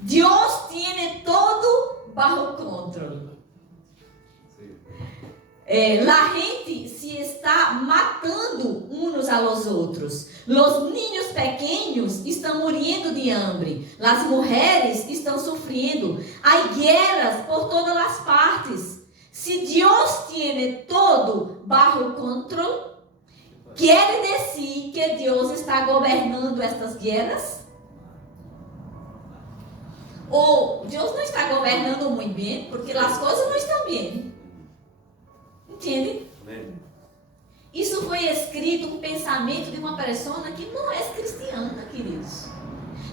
Deus tem todo bajo controle. La gente se está matando uns aos outros. Os niños pequenos estão morrendo de hambre. As mulheres estão sofrendo. Há guerras por todas as partes. Se Deus tem todo bajo controle, quer dizer que Deus está governando estas guerras? Ou Deus não está governando muito bem, porque as coisas não estão bem. Entende? Isso foi escrito, um pensamento de uma pessoa que não é cristiana, queridos.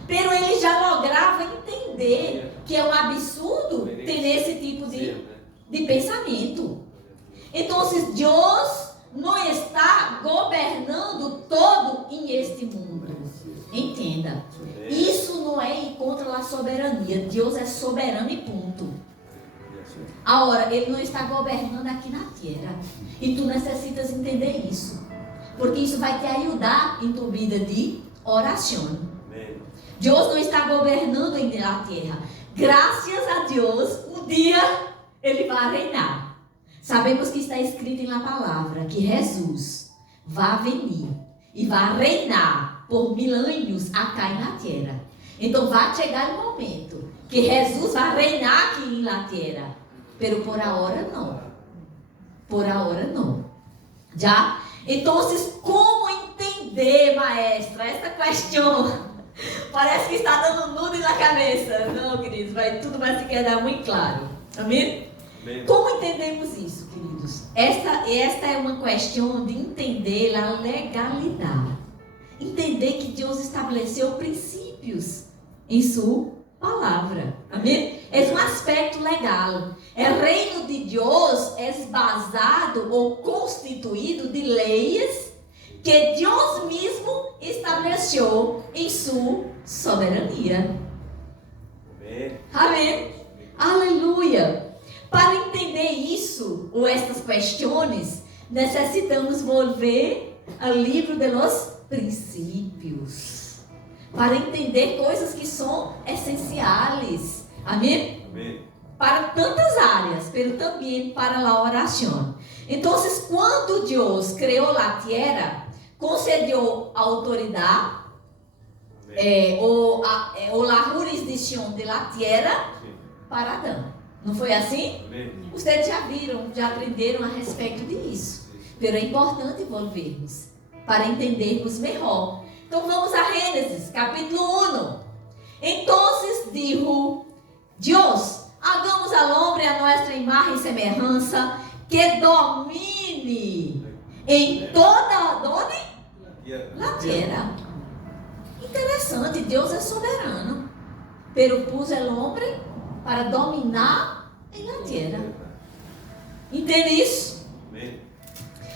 Pero ele já lograva entender que é um absurdo ter esse tipo de pensamento. Então, Deus não está governando todo em este mundo. Entenda. Isso não é contra a soberania. Deus é soberano e ponto. Agora, Ele não está governando aqui na terra. E tu necessitas entender isso. Porque isso vai te ajudar em tua vida de oração. Deus não está governando na terra. Graças a Deus, um dia Ele vai reinar. Sabemos que está escrito na palavra que Jesus vai vir e vai reinar por milênios aqui na terra. Então vai chegar o momento que Jesus vai reinar aqui na terra. Pero por ahora não. Por ahora não. Já? Então, como entender, maestra, esta questão? Parece que está dando nudo na cabeça. Não, queridos, tudo vai se quedar muito claro. Amém? Bem. Como entendemos isso, queridos? Esta é uma questão de entender a legalidade. Entender que Deus estabeleceu princípios em sua palavra. Amém? É um aspecto legal. O reino de Deus é basado ou constituído de leis que Deus mesmo estabeleceu em sua soberania. Amém? Amém? Aleluia! Para entender isso, ou estas questões, necessitamos volver ao livro dos princípios. Para entender coisas que são essenciais. Amém? Amém. Para tantas áreas, mas também para a oração. Então, quando Deus criou a terra, concedeu a autoridade ou a jurisdição da terra para Adão. Não foi assim? Amém. Vocês já viram, já aprenderam a respeito disso. Mas é importante volvermos para entendermos melhor. Então vamos a Gênesis, capítulo 1. Então dijo Deus: hagamos al hombre a nuestra imagen y semejanza, que domine em toda, onde? Na terra. Interessante, Deus é soberano. Pero pus el hombre para dominar em la terra. Entende isso?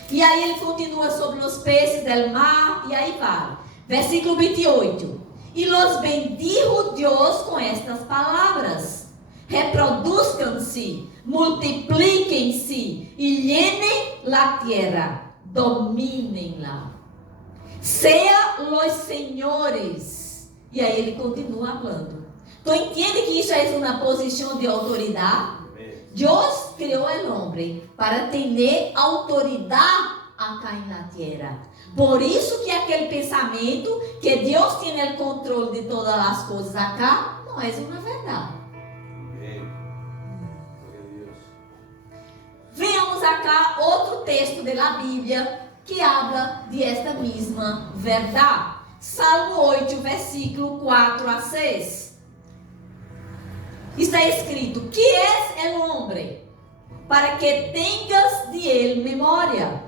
E aí ele continua sobre os peces del mar, e aí vai. Versículo 28. E los bendijo Deus com estas palavras: reproduzcan-se, multipliquem-se e llenen la tierra, dominem-la. Sean los senhores. E aí ele continua falando. Tu entende que isso é uma posição de autoridade? Deus criou o homem para ter autoridade acá na terra. Por isso que aquele pensamento que Deus tem o controle de todas as coisas acá não é uma verdade. Vemos acá outro texto da Bíblia que habla de esta mesma verdade. Salmo 8, versículo 4 a 6. Está escrito: Que és el hombre, para que tengas de ele memória,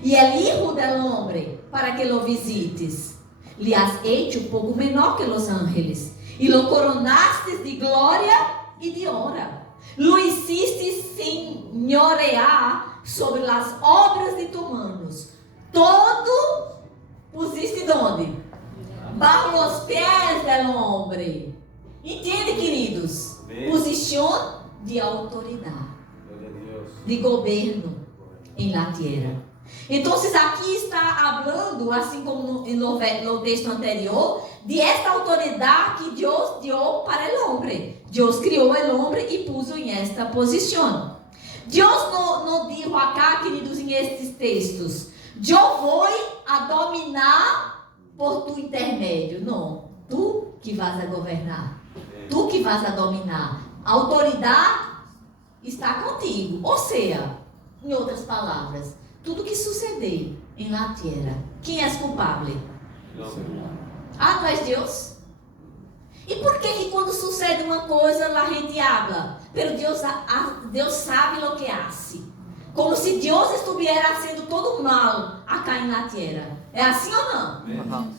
e el hijo del hombre, para que lo visites. Le has hecho un poco menor que los ángeles, y lo coronaste de gloria y de honra. Lo hiciste señorear sobre las obras de tus manos. Todo pusiste donde? Bajo los pés del hombre. Entende, queridos? Posição de autoridade, de governo em la tierra. Então, aqui está falando, assim como no texto anterior, de esta autoridade que Deus deu para o homem. Deus criou o homem e pôs em esta posição. Deus não diz acá, queridos, em estes textos: eu vou a dominar por tu intermédio. Não, tu que vas a governar. Tu que vas a dominar. A autoridade está contigo. Ou seja, em outras palavras, tudo que suceder em la tierra, quem é culpável? Não é Deus? E por que quando sucede uma coisa, a gente habla? Pero Deus sabe o que hace. Como se Deus estivesse fazendo todo mal acá em la tierra. É assim ou não?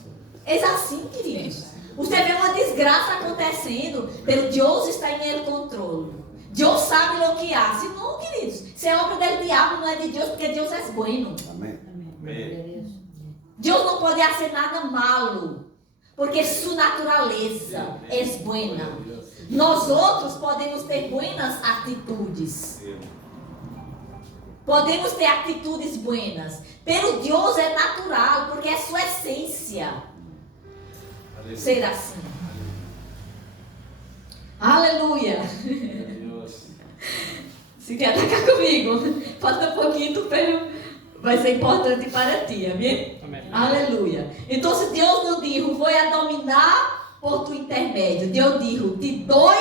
É assim, queridos. Você vê uma desgraça acontecendo, pero Deus está em controle. Deus sabe o que hace. Não, queridos. Se é obra do diabo, não é de Deus, porque Deus é bueno. Amém. Deus não pode fazer nada malo, porque sua natureza é buena. Nós outros podemos ter buenas atitudes. Podemos ter atitudes buenas. Pero Deus é natural, porque é sua essência ser assim. Aleluia. Se quer atacar comigo, falta um pouquinho, pero vai ser importante para ti, amém? Aleluia. Então, se Deus não diz, vou a dominar por tu intermédio, Deus diz, te dou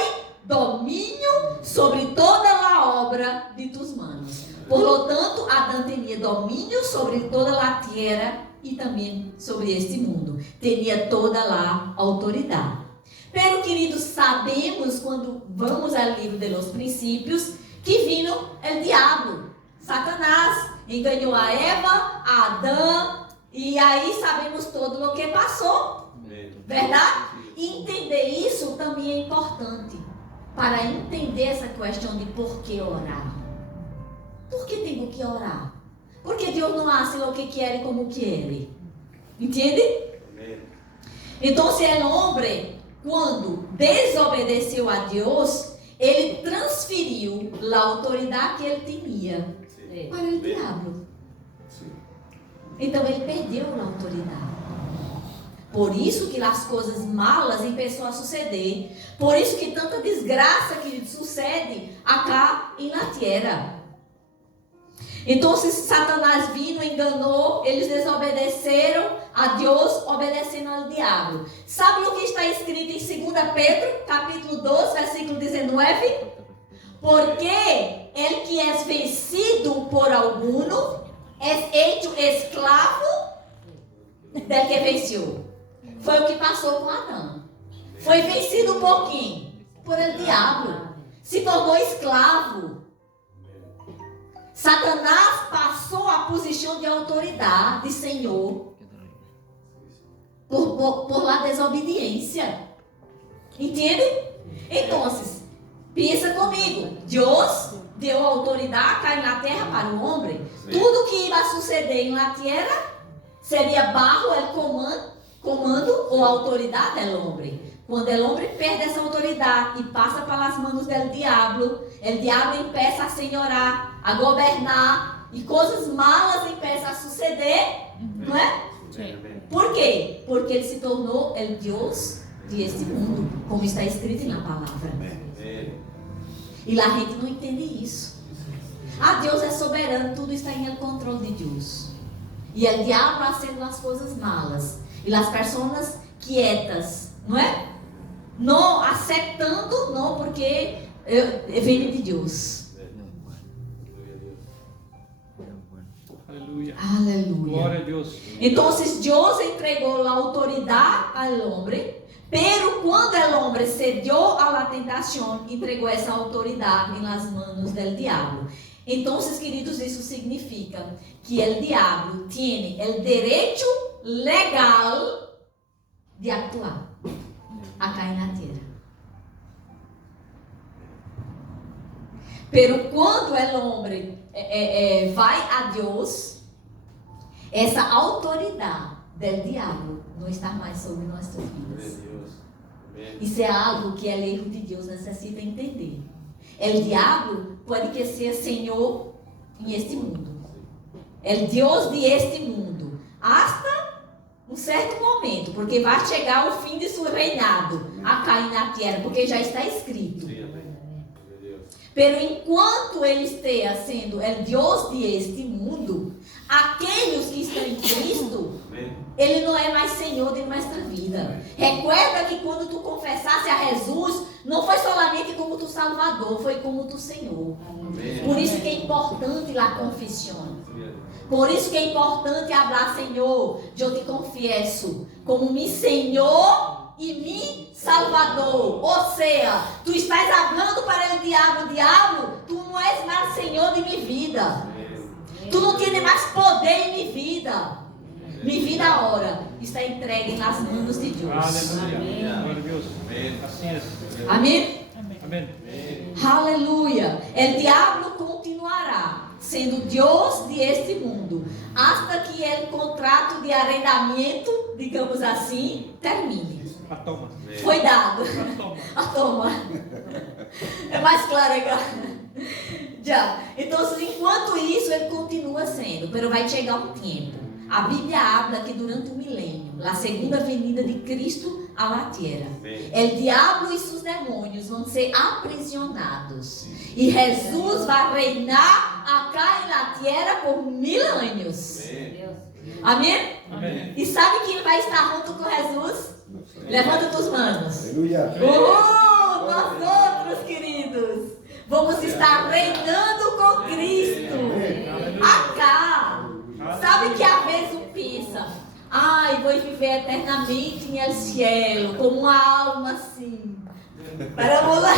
domínio sobre toda a obra de tus manos. Por lo tanto, Adão tinha domínio sobre toda a terra e também sobre este mundo. Tinha toda a autoridade. Pero, queridos, sabemos quando vamos ao livro de los princípios que vino o diabo, Satanás, enganou a Eva, a Adão, e aí sabemos todo o que passou. Verdade? E entender isso também é importante para entender essa questão de por que orar. Por que tenho que orar? Porque Deus não hace o que quer e como quer. Entende? Então, se o homem, quando desobedeceu a Deus, ele transferiu a autoridade que ele tinha para o diabo. Então, ele perdeu a autoridade. Por isso que as coisas malas começam a suceder. Por isso que tanta desgraça que sucede acá e na terra. Então, se Satanás vindo, enganou, eles desobedeceram a Deus, obedecendo ao diabo. Sabe o que está escrito em 2 Pedro, capítulo 2, versículo 19? Porque el que é vencido por alguno, é hecho escravo del que venceu. Foi o que passou com Adão. Foi vencido por quem? Por el diabo. Se tornou escravo. Satanás passou a posição de autoridade, de Senhor, por la desobediência. Entende? Então, pensa comigo. Deus deu autoridade cá na terra para o homem. Tudo que ia suceder na terra seria bajo o comando ou autoridade do homem. Quando o homem perde essa autoridade e passa para as mãos do diabo, diabo empieza a senhorar, a governar, e coisas malas começam a suceder, não é? Por quê? Porque ele se tornou o Deus deste mundo, como está escrito na palavra. E a gente não entende isso. Deus é soberano, tudo está em controle de Deus. E o diabo fazendo as coisas malas. E as pessoas quietas, não é? Não aceitando, não, porque vem de Deus. Aleluia. Aleluia. Glória a Deus. Então, Deus entregou a autoridade ao homem, pero quando o homem cedió a la tentação, entregou essa autoridade nas mãos do diabo. Então, queridos, isso significa que o diabo tem o direito legal de actuar acá na terra. Pero quando o homem vai a Deus, essa autoridade do diabo não está mais sobre nossas vidas. Isso é algo que o erro de Deus necessita entender. O diabo pode que ser Senhor em este mundo. O Deus de este mundo. Hasta um certo momento, porque vai chegar o fim de seu reinado a cair na terra, porque já está escrito. Pero enquanto ele esteja sendo o Deus de este mundo, aqueles que estão em Cristo, ele não é mais Senhor de nossa vida. Recuerda que quando tu confessasse a Jesus, não foi somente como tu Salvador, foi como tu Senhor. Por isso que é importante a confissão. Por isso que é importante falar, Senhor, eu te confesso como mi Senhor e mi Salvador. Ou seja, tu estás falando para o diabo, tu não és mais Senhor de minha vida. Tu não tens mais poder em minha vida. Minha vida agora está entregue nas mãos de Deus. Aleluia. Glória a Deus. Assim é. Amém? Amém. Aleluia. O diabo continuará sendo Deus de este mundo, hasta que o contrato de arrendamento, digamos assim, termine. Toma. Foi dado. Toma. É mais claro agora. Já. Então, enquanto isso, ele continua sendo, mas vai chegar um tempo. A Bíblia habla que durante o milênio, a segunda venida de Cristo à la terra, o diabo e seus demônios vão ser aprisionados. E Jesus vai reinar acá na terra por 1000 anos. Amém? Amém. E sabe quem vai estar junto com Jesus? Levanta tus manos. Aleluia. Nós outros, queridos, vamos estar reinando com Cristo. Acá. Sabe que às vezes um pensa, vou viver eternamente no cielo, como uma alma assim. Vamos lá.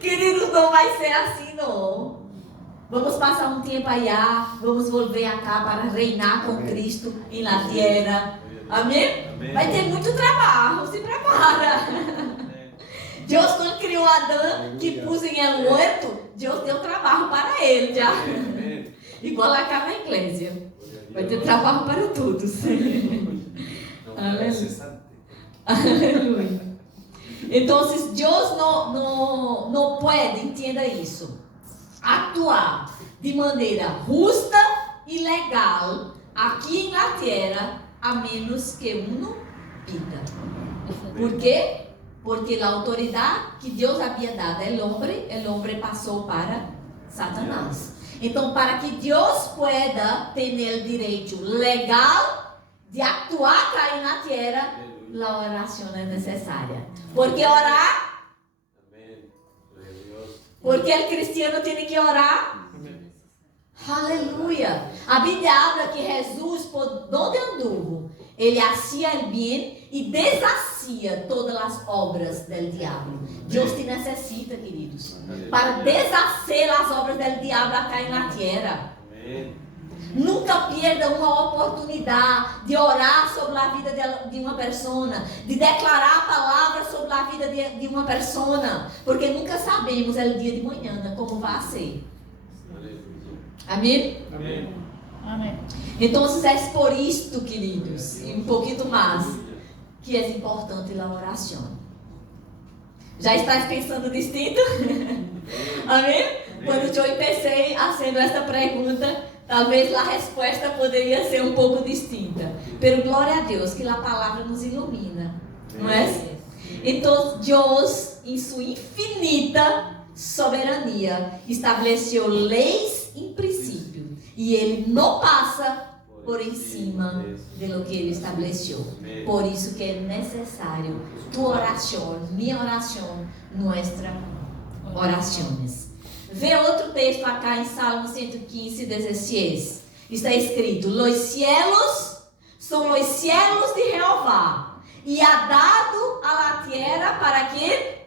Queridos, não vai ser assim, não. Vamos passar um tempo allá, vamos volver acá para reinar com Cristo em la terra. Amém? Vai ter muito trabalho, se prepara. Deus, quando criou Adão, que pôs em el huerto, Deus deu trabalho para ele já. Igual acá na igreja. Vai ter trabalho para todos. Aleluia. Então, Deus não pode, entenda isso, atuar de maneira justa e legal aqui na terra, a menos que uno pida. Por quê? Porque a autoridade que Deus havia dado ao homem passou para Satanás. Então, para que Deus pueda ter o direito legal de actuar cair na terra, a oração é necessária. Porque orar? Porque o cristiano tem que orar? Aleluia. A Bíblia habla que Jesus, por donde anduvo, ele hacía el bem e deshacía todas as obras do diabo. Deus te necessita, queridos, para deshacer as obras do diabo acá na terra. Nunca perda uma oportunidade de orar sobre a vida de uma pessoa, de declarar a palavra sobre a vida de uma pessoa, porque nunca sabemos o dia de manhã como vai ser. Amém? Amém. Amém. Então, é por isto, queridos, e um pouquinho mais, que é importante a oração. Já estás pensando distinto? Amém? Quando eu empecei fazendo esta pergunta, talvez a resposta poderia ser um pouco distinta. Pero glória a Deus, que a palavra nos ilumina. Não é? Então, Deus, em sua infinita soberania, estabeleceu leis em princípio. E Ele não passa por em cima de lo que Ele estabeleceu. Por isso que é necessário tu oração, minha oração, nossa orações. Vê outro texto acá em Salmo 115, 16. Está escrito: Los cielos são os cielos de Jeová, e ha dado a la tierra para quê?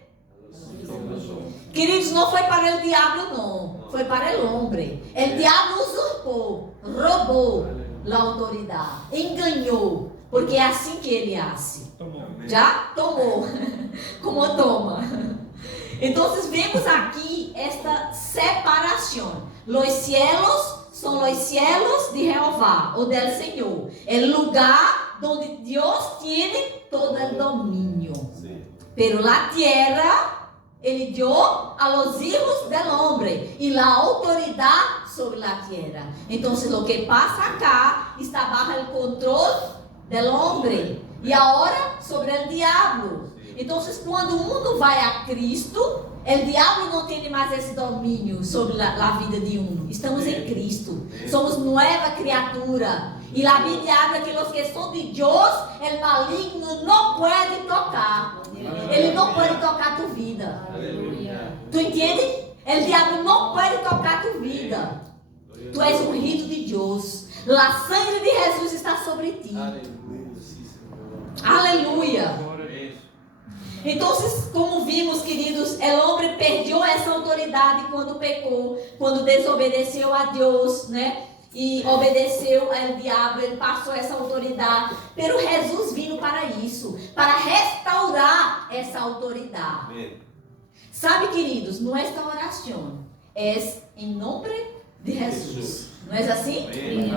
Queridos, não foi para o diabo, não. Foi para o homem. O diabo usurpou, roubou a autoridade, enganou, porque é assim que ele hace. Já tomou, como toma. Então, vemos aqui esta separação. Los cielos são os cielos de Jeová, ou del Senhor. É o lugar onde Deus tem todo o domínio. Pero la tierra Ele deu a los hijos del hombre e a autoridade sobre a terra. Então, o que passa acá está bajo o controle del hombre e agora sobre o diabo. Então, quando o mundo vai a Cristo, o diabo não tem mais esse domínio sobre a vida de um. Estamos em Cristo, somos nova criatura. E a Bíblia habla que os que são de Deus, o maligno não pode tocar. Ele não pode tocar tu vida. Tu entende? O diabo não pode tocar tu vida. Tu és um rito de Deus. A sangue de Jesus está sobre ti. Aleluia. Então, como vimos, queridos, o homem perdeu essa autoridade quando pecou, quando desobedeceu a Deus, né? E obedeceu ao diabo, ele passou essa autoridade. Pero Jesus vindo para isso, para restaurar essa autoridade. Amém. Sabe, queridos, nossa oração é em nome de Jesus. Não é assim?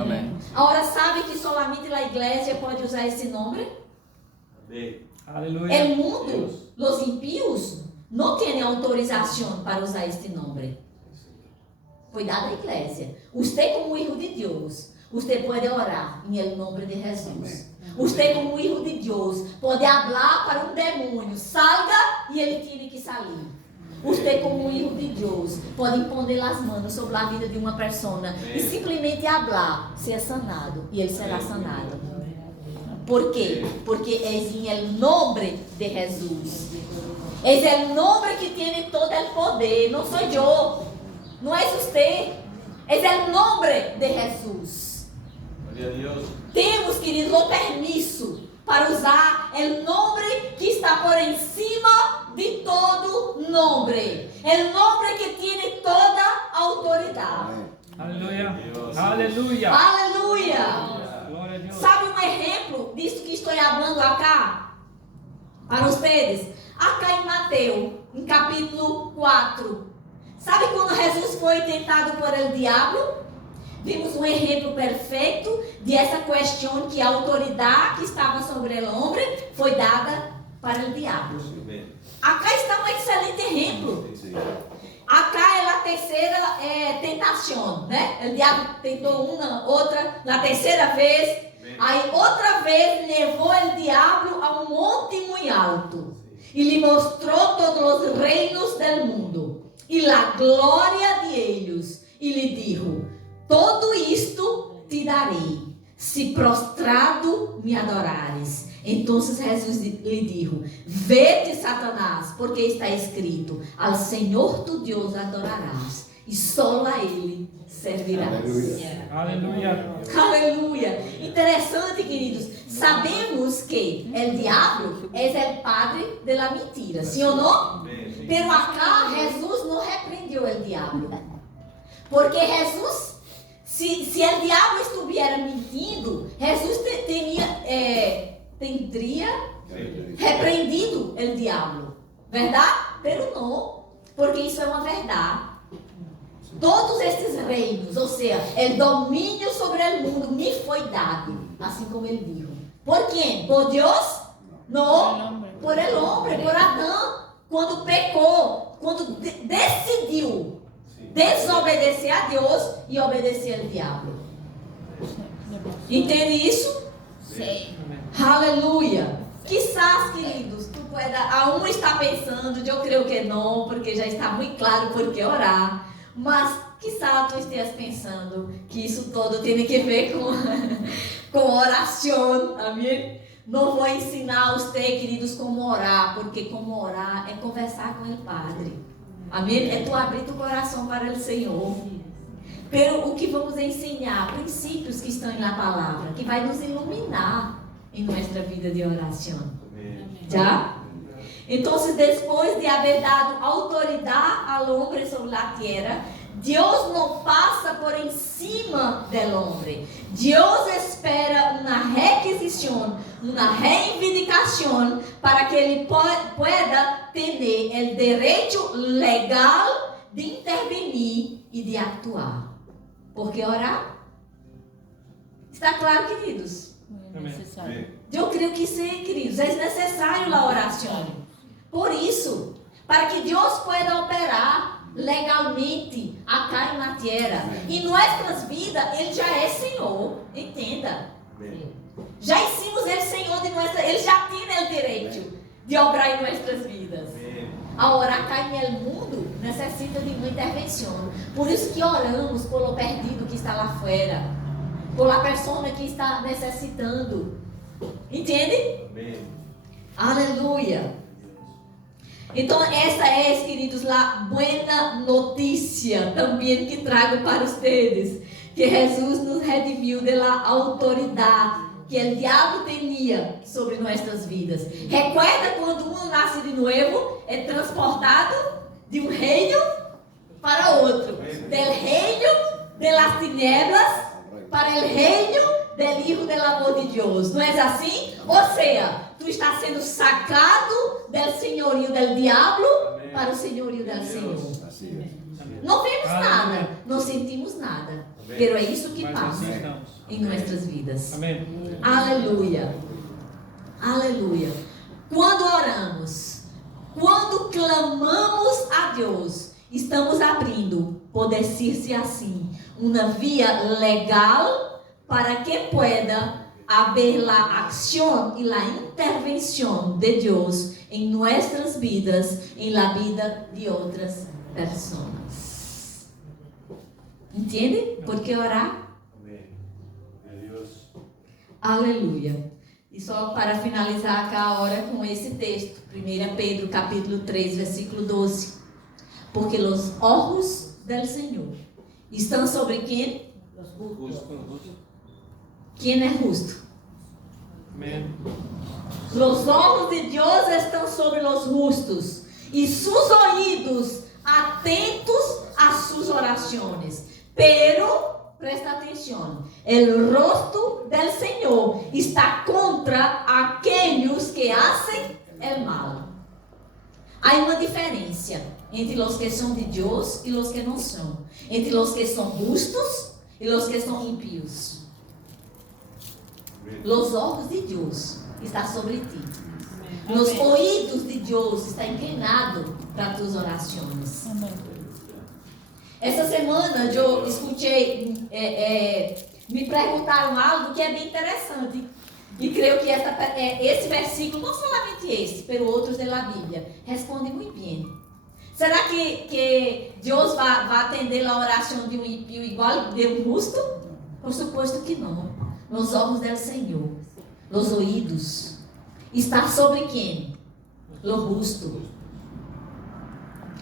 Amém. Agora, sabe que somente a igreja pode usar esse nome? Amém. Aleluia. O mundo, os impíos, não têm autorização para usar este nome. Foi dada à igreja. Você, como filho de Deus, você pode orar em nome de Jesus. Você, como filho de Deus, pode falar para um demônio: salga, e ele tem que sair. Você, como filho de Deus, pode impor as mãos sobre a vida de uma pessoa e simplesmente falar, ser sanado, e ele será sanado. Por quê? Porque é em nome de Jesus. É o nome que tem todo o poder. Não sou eu. Não é você, é o nome de Jesus. Temos, queridos, o permisso para usar o nome que está por em cima de todo nome. O nome que tem toda a autoridade. Aleluia. Aleluia. Aleluia. Glória a Deus. Sabe um exemplo disso que estou falando acá? Para vocês? Acá em Mateus, em capítulo 4. Sabe quando Jesus foi tentado por el diabo? Vimos um exemplo perfeito de essa questão que a autoridade que estava sobre o homem foi dada para o diabo. Acá está um excelente exemplo. Acá é a terceira tentação, né? O diabo tentou uma, outra, na terceira vez. Aí outra vez levou o diabo a um monte muito alto e lhe mostrou todos os reinos do mundo e a glória de eles, e lhe dijo: todo isto te darei, se prostrado me adorares. Então Jesus lhe dijo: vete, Satanás, porque está escrito: ao Senhor tu Deus adorarás, e só a Ele servirás. Aleluia. Aleluia. Interessante, queridos. Sabemos que o diabo é o padre da mentira, sim ou não? Pero acá Jesus não repreendeu o diabo. Porque Jesus, se o diabo estivesse mentindo, Jesus teria repreendido o diabo. Verdade? Pero não, porque isso é uma verdade. Todos esses reinos, ou seja, o domínio sobre o mundo me foi dado, assim como ele dijo. Por quem? Por Deus? Não, por el homem, por Adão. Quando desobedecer a Deus e obedecer ao diabo. Entende isso? Sim. Aleluia. Quizás, queridos, tu pueda, aún está pensando, eu creio que não, porque já está muito claro por que orar. Mas quizás tu estejas pensando que isso todo tem que ver com oração. Amém? Não vou ensinar a você, queridos, como orar, porque como orar é conversar com o Padre. Amém? É tu abrir tu coração para o Senhor. Pero o que vamos ensinar? Princípios que estão na palavra, que vai nos iluminar em nossa vida de oração. Já? Então, depois de haver dado autoridade ao homem sobre a terra, Deus não passa por encima do homem. Deus espera uma requisição, uma reivindicação para que ele pueda ter o direito legal de intervenir e de actuar. Por que orar? Está claro, queridos? É necessário. Eu creio que sim, queridos. É necessário a oração. Por isso, para que Deus pueda operar legalmente acá na terra. Em nossas vidas, Ele já é Senhor. Entenda. Já ensinamos Ele Senhor de nossa. Ele já tem o direito de obrar em nossas vidas. Agora, acá no mundo, necessita de uma intervenção. Por isso que oramos pelo perdido que está lá fora. Pela pessoa que está necessitando. Entende? Amém. Aleluia. Então, essa é, queridos, a boa notícia também que trago para vocês. Que Jesus nos redimiu da autoridade que o diabo tinha sobre nossas vidas. Recuerda quando um nasce de novo, é transportado de um reino para outro. Del reino de las tinieblas para o reino do Filho do amor de Deus. Não é assim? Ou seja, tu está sendo sacado do senhorio do diabo para o senhorio do Senhor. Assim é. Não vemos nada, não sentimos nada. Mas é isso que Mas passa assim estamos. em nossas vidas. Amém. Aleluia. Aleluia. Quando oramos, quando clamamos a Deus, estamos abrindo, pode dizer-se assim, uma via legal para que pueda haver a ação e a intervenção de Deus em nossas vidas, em la vida de outras pessoas. Entende? Por que orar? Amém. Meu Deus. Aleluia. E só para finalizar aqui a hora com esse texto, 1 Pedro capítulo 3, versículo 12. Porque os olhos do Senhor estão sobre quem? Quem é justo? Amém. Os olhos de Deus estão sobre os justos e seus ouvidos atentos às suas orações. Pero, presta atenção, o rosto do Senhor está contra aqueles que fazem o mal. Há uma diferença entre os que são de Deus e os que não são. Entre os que são justos e os que são ímpios. Os olhos de Deus estão sobre ti. Os ouvidos de Deus estão inclinados para tuas orações. Essa semana eu escutei, me perguntaram algo que é bem interessante. E creio que esse versículo, não somente esse, mas outros da Bíblia, responde muito bem. Será que Deus vai atender a oração de um ímpio igual de um justo? Por suposto que não. Nos olhos do Senhor, nos ouvidos, está sobre quem? O justo.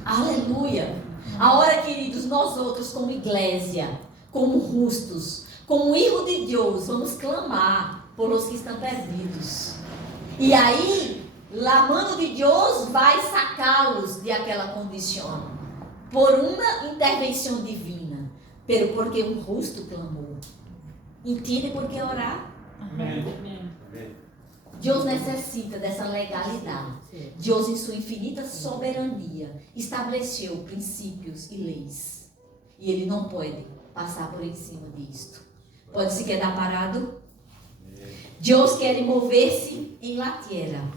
Aleluia. Agora, queridos, nós outros como igreja, como justos, como filho de Deus, vamos clamar por os que estão perdidos. E aí, a mão de Deus vai sacá-los de aquela condição, por uma intervenção divina, pero porque um justo clamou. Entende por que orar? Amém. Deus necessita dessa legalidade. Deus, em sua infinita soberania, estabeleceu princípios e leis. E Ele não pode passar por em cima disto. Pode se quedar parado? Deus quer mover-se em la terra.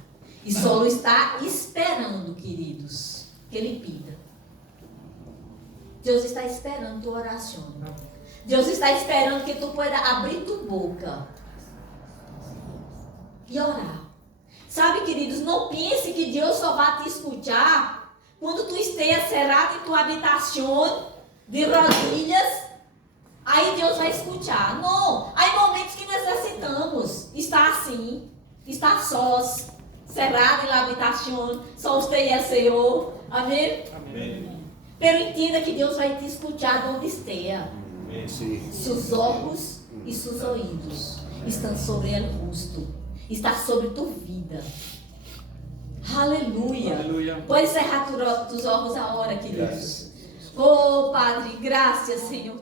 E só está esperando, queridos, que Ele pida. Deus está esperando tu oração. Deus está esperando que tu pueda abrir tu boca e orar. Sabe, queridos, não pense que Deus só vai te escutar quando tu esteja cerrado em tua habitação, de rodilhas. Aí Deus vai escutar. Não, há momentos que necessitamos estar assim, estar sós, cerrado na habitação, só você e o Senhor. Amém? Amém. Pero entenda que Deus vai te escutar onde esteja. Sim. Seus olhos e seus ouvidos estão sobre o rosto, está sobre tua vida. Aleluia. Aleluia. Pode cerrar tus olhos agora, queridos. Graças. Oh, Padre, graças, Senhor.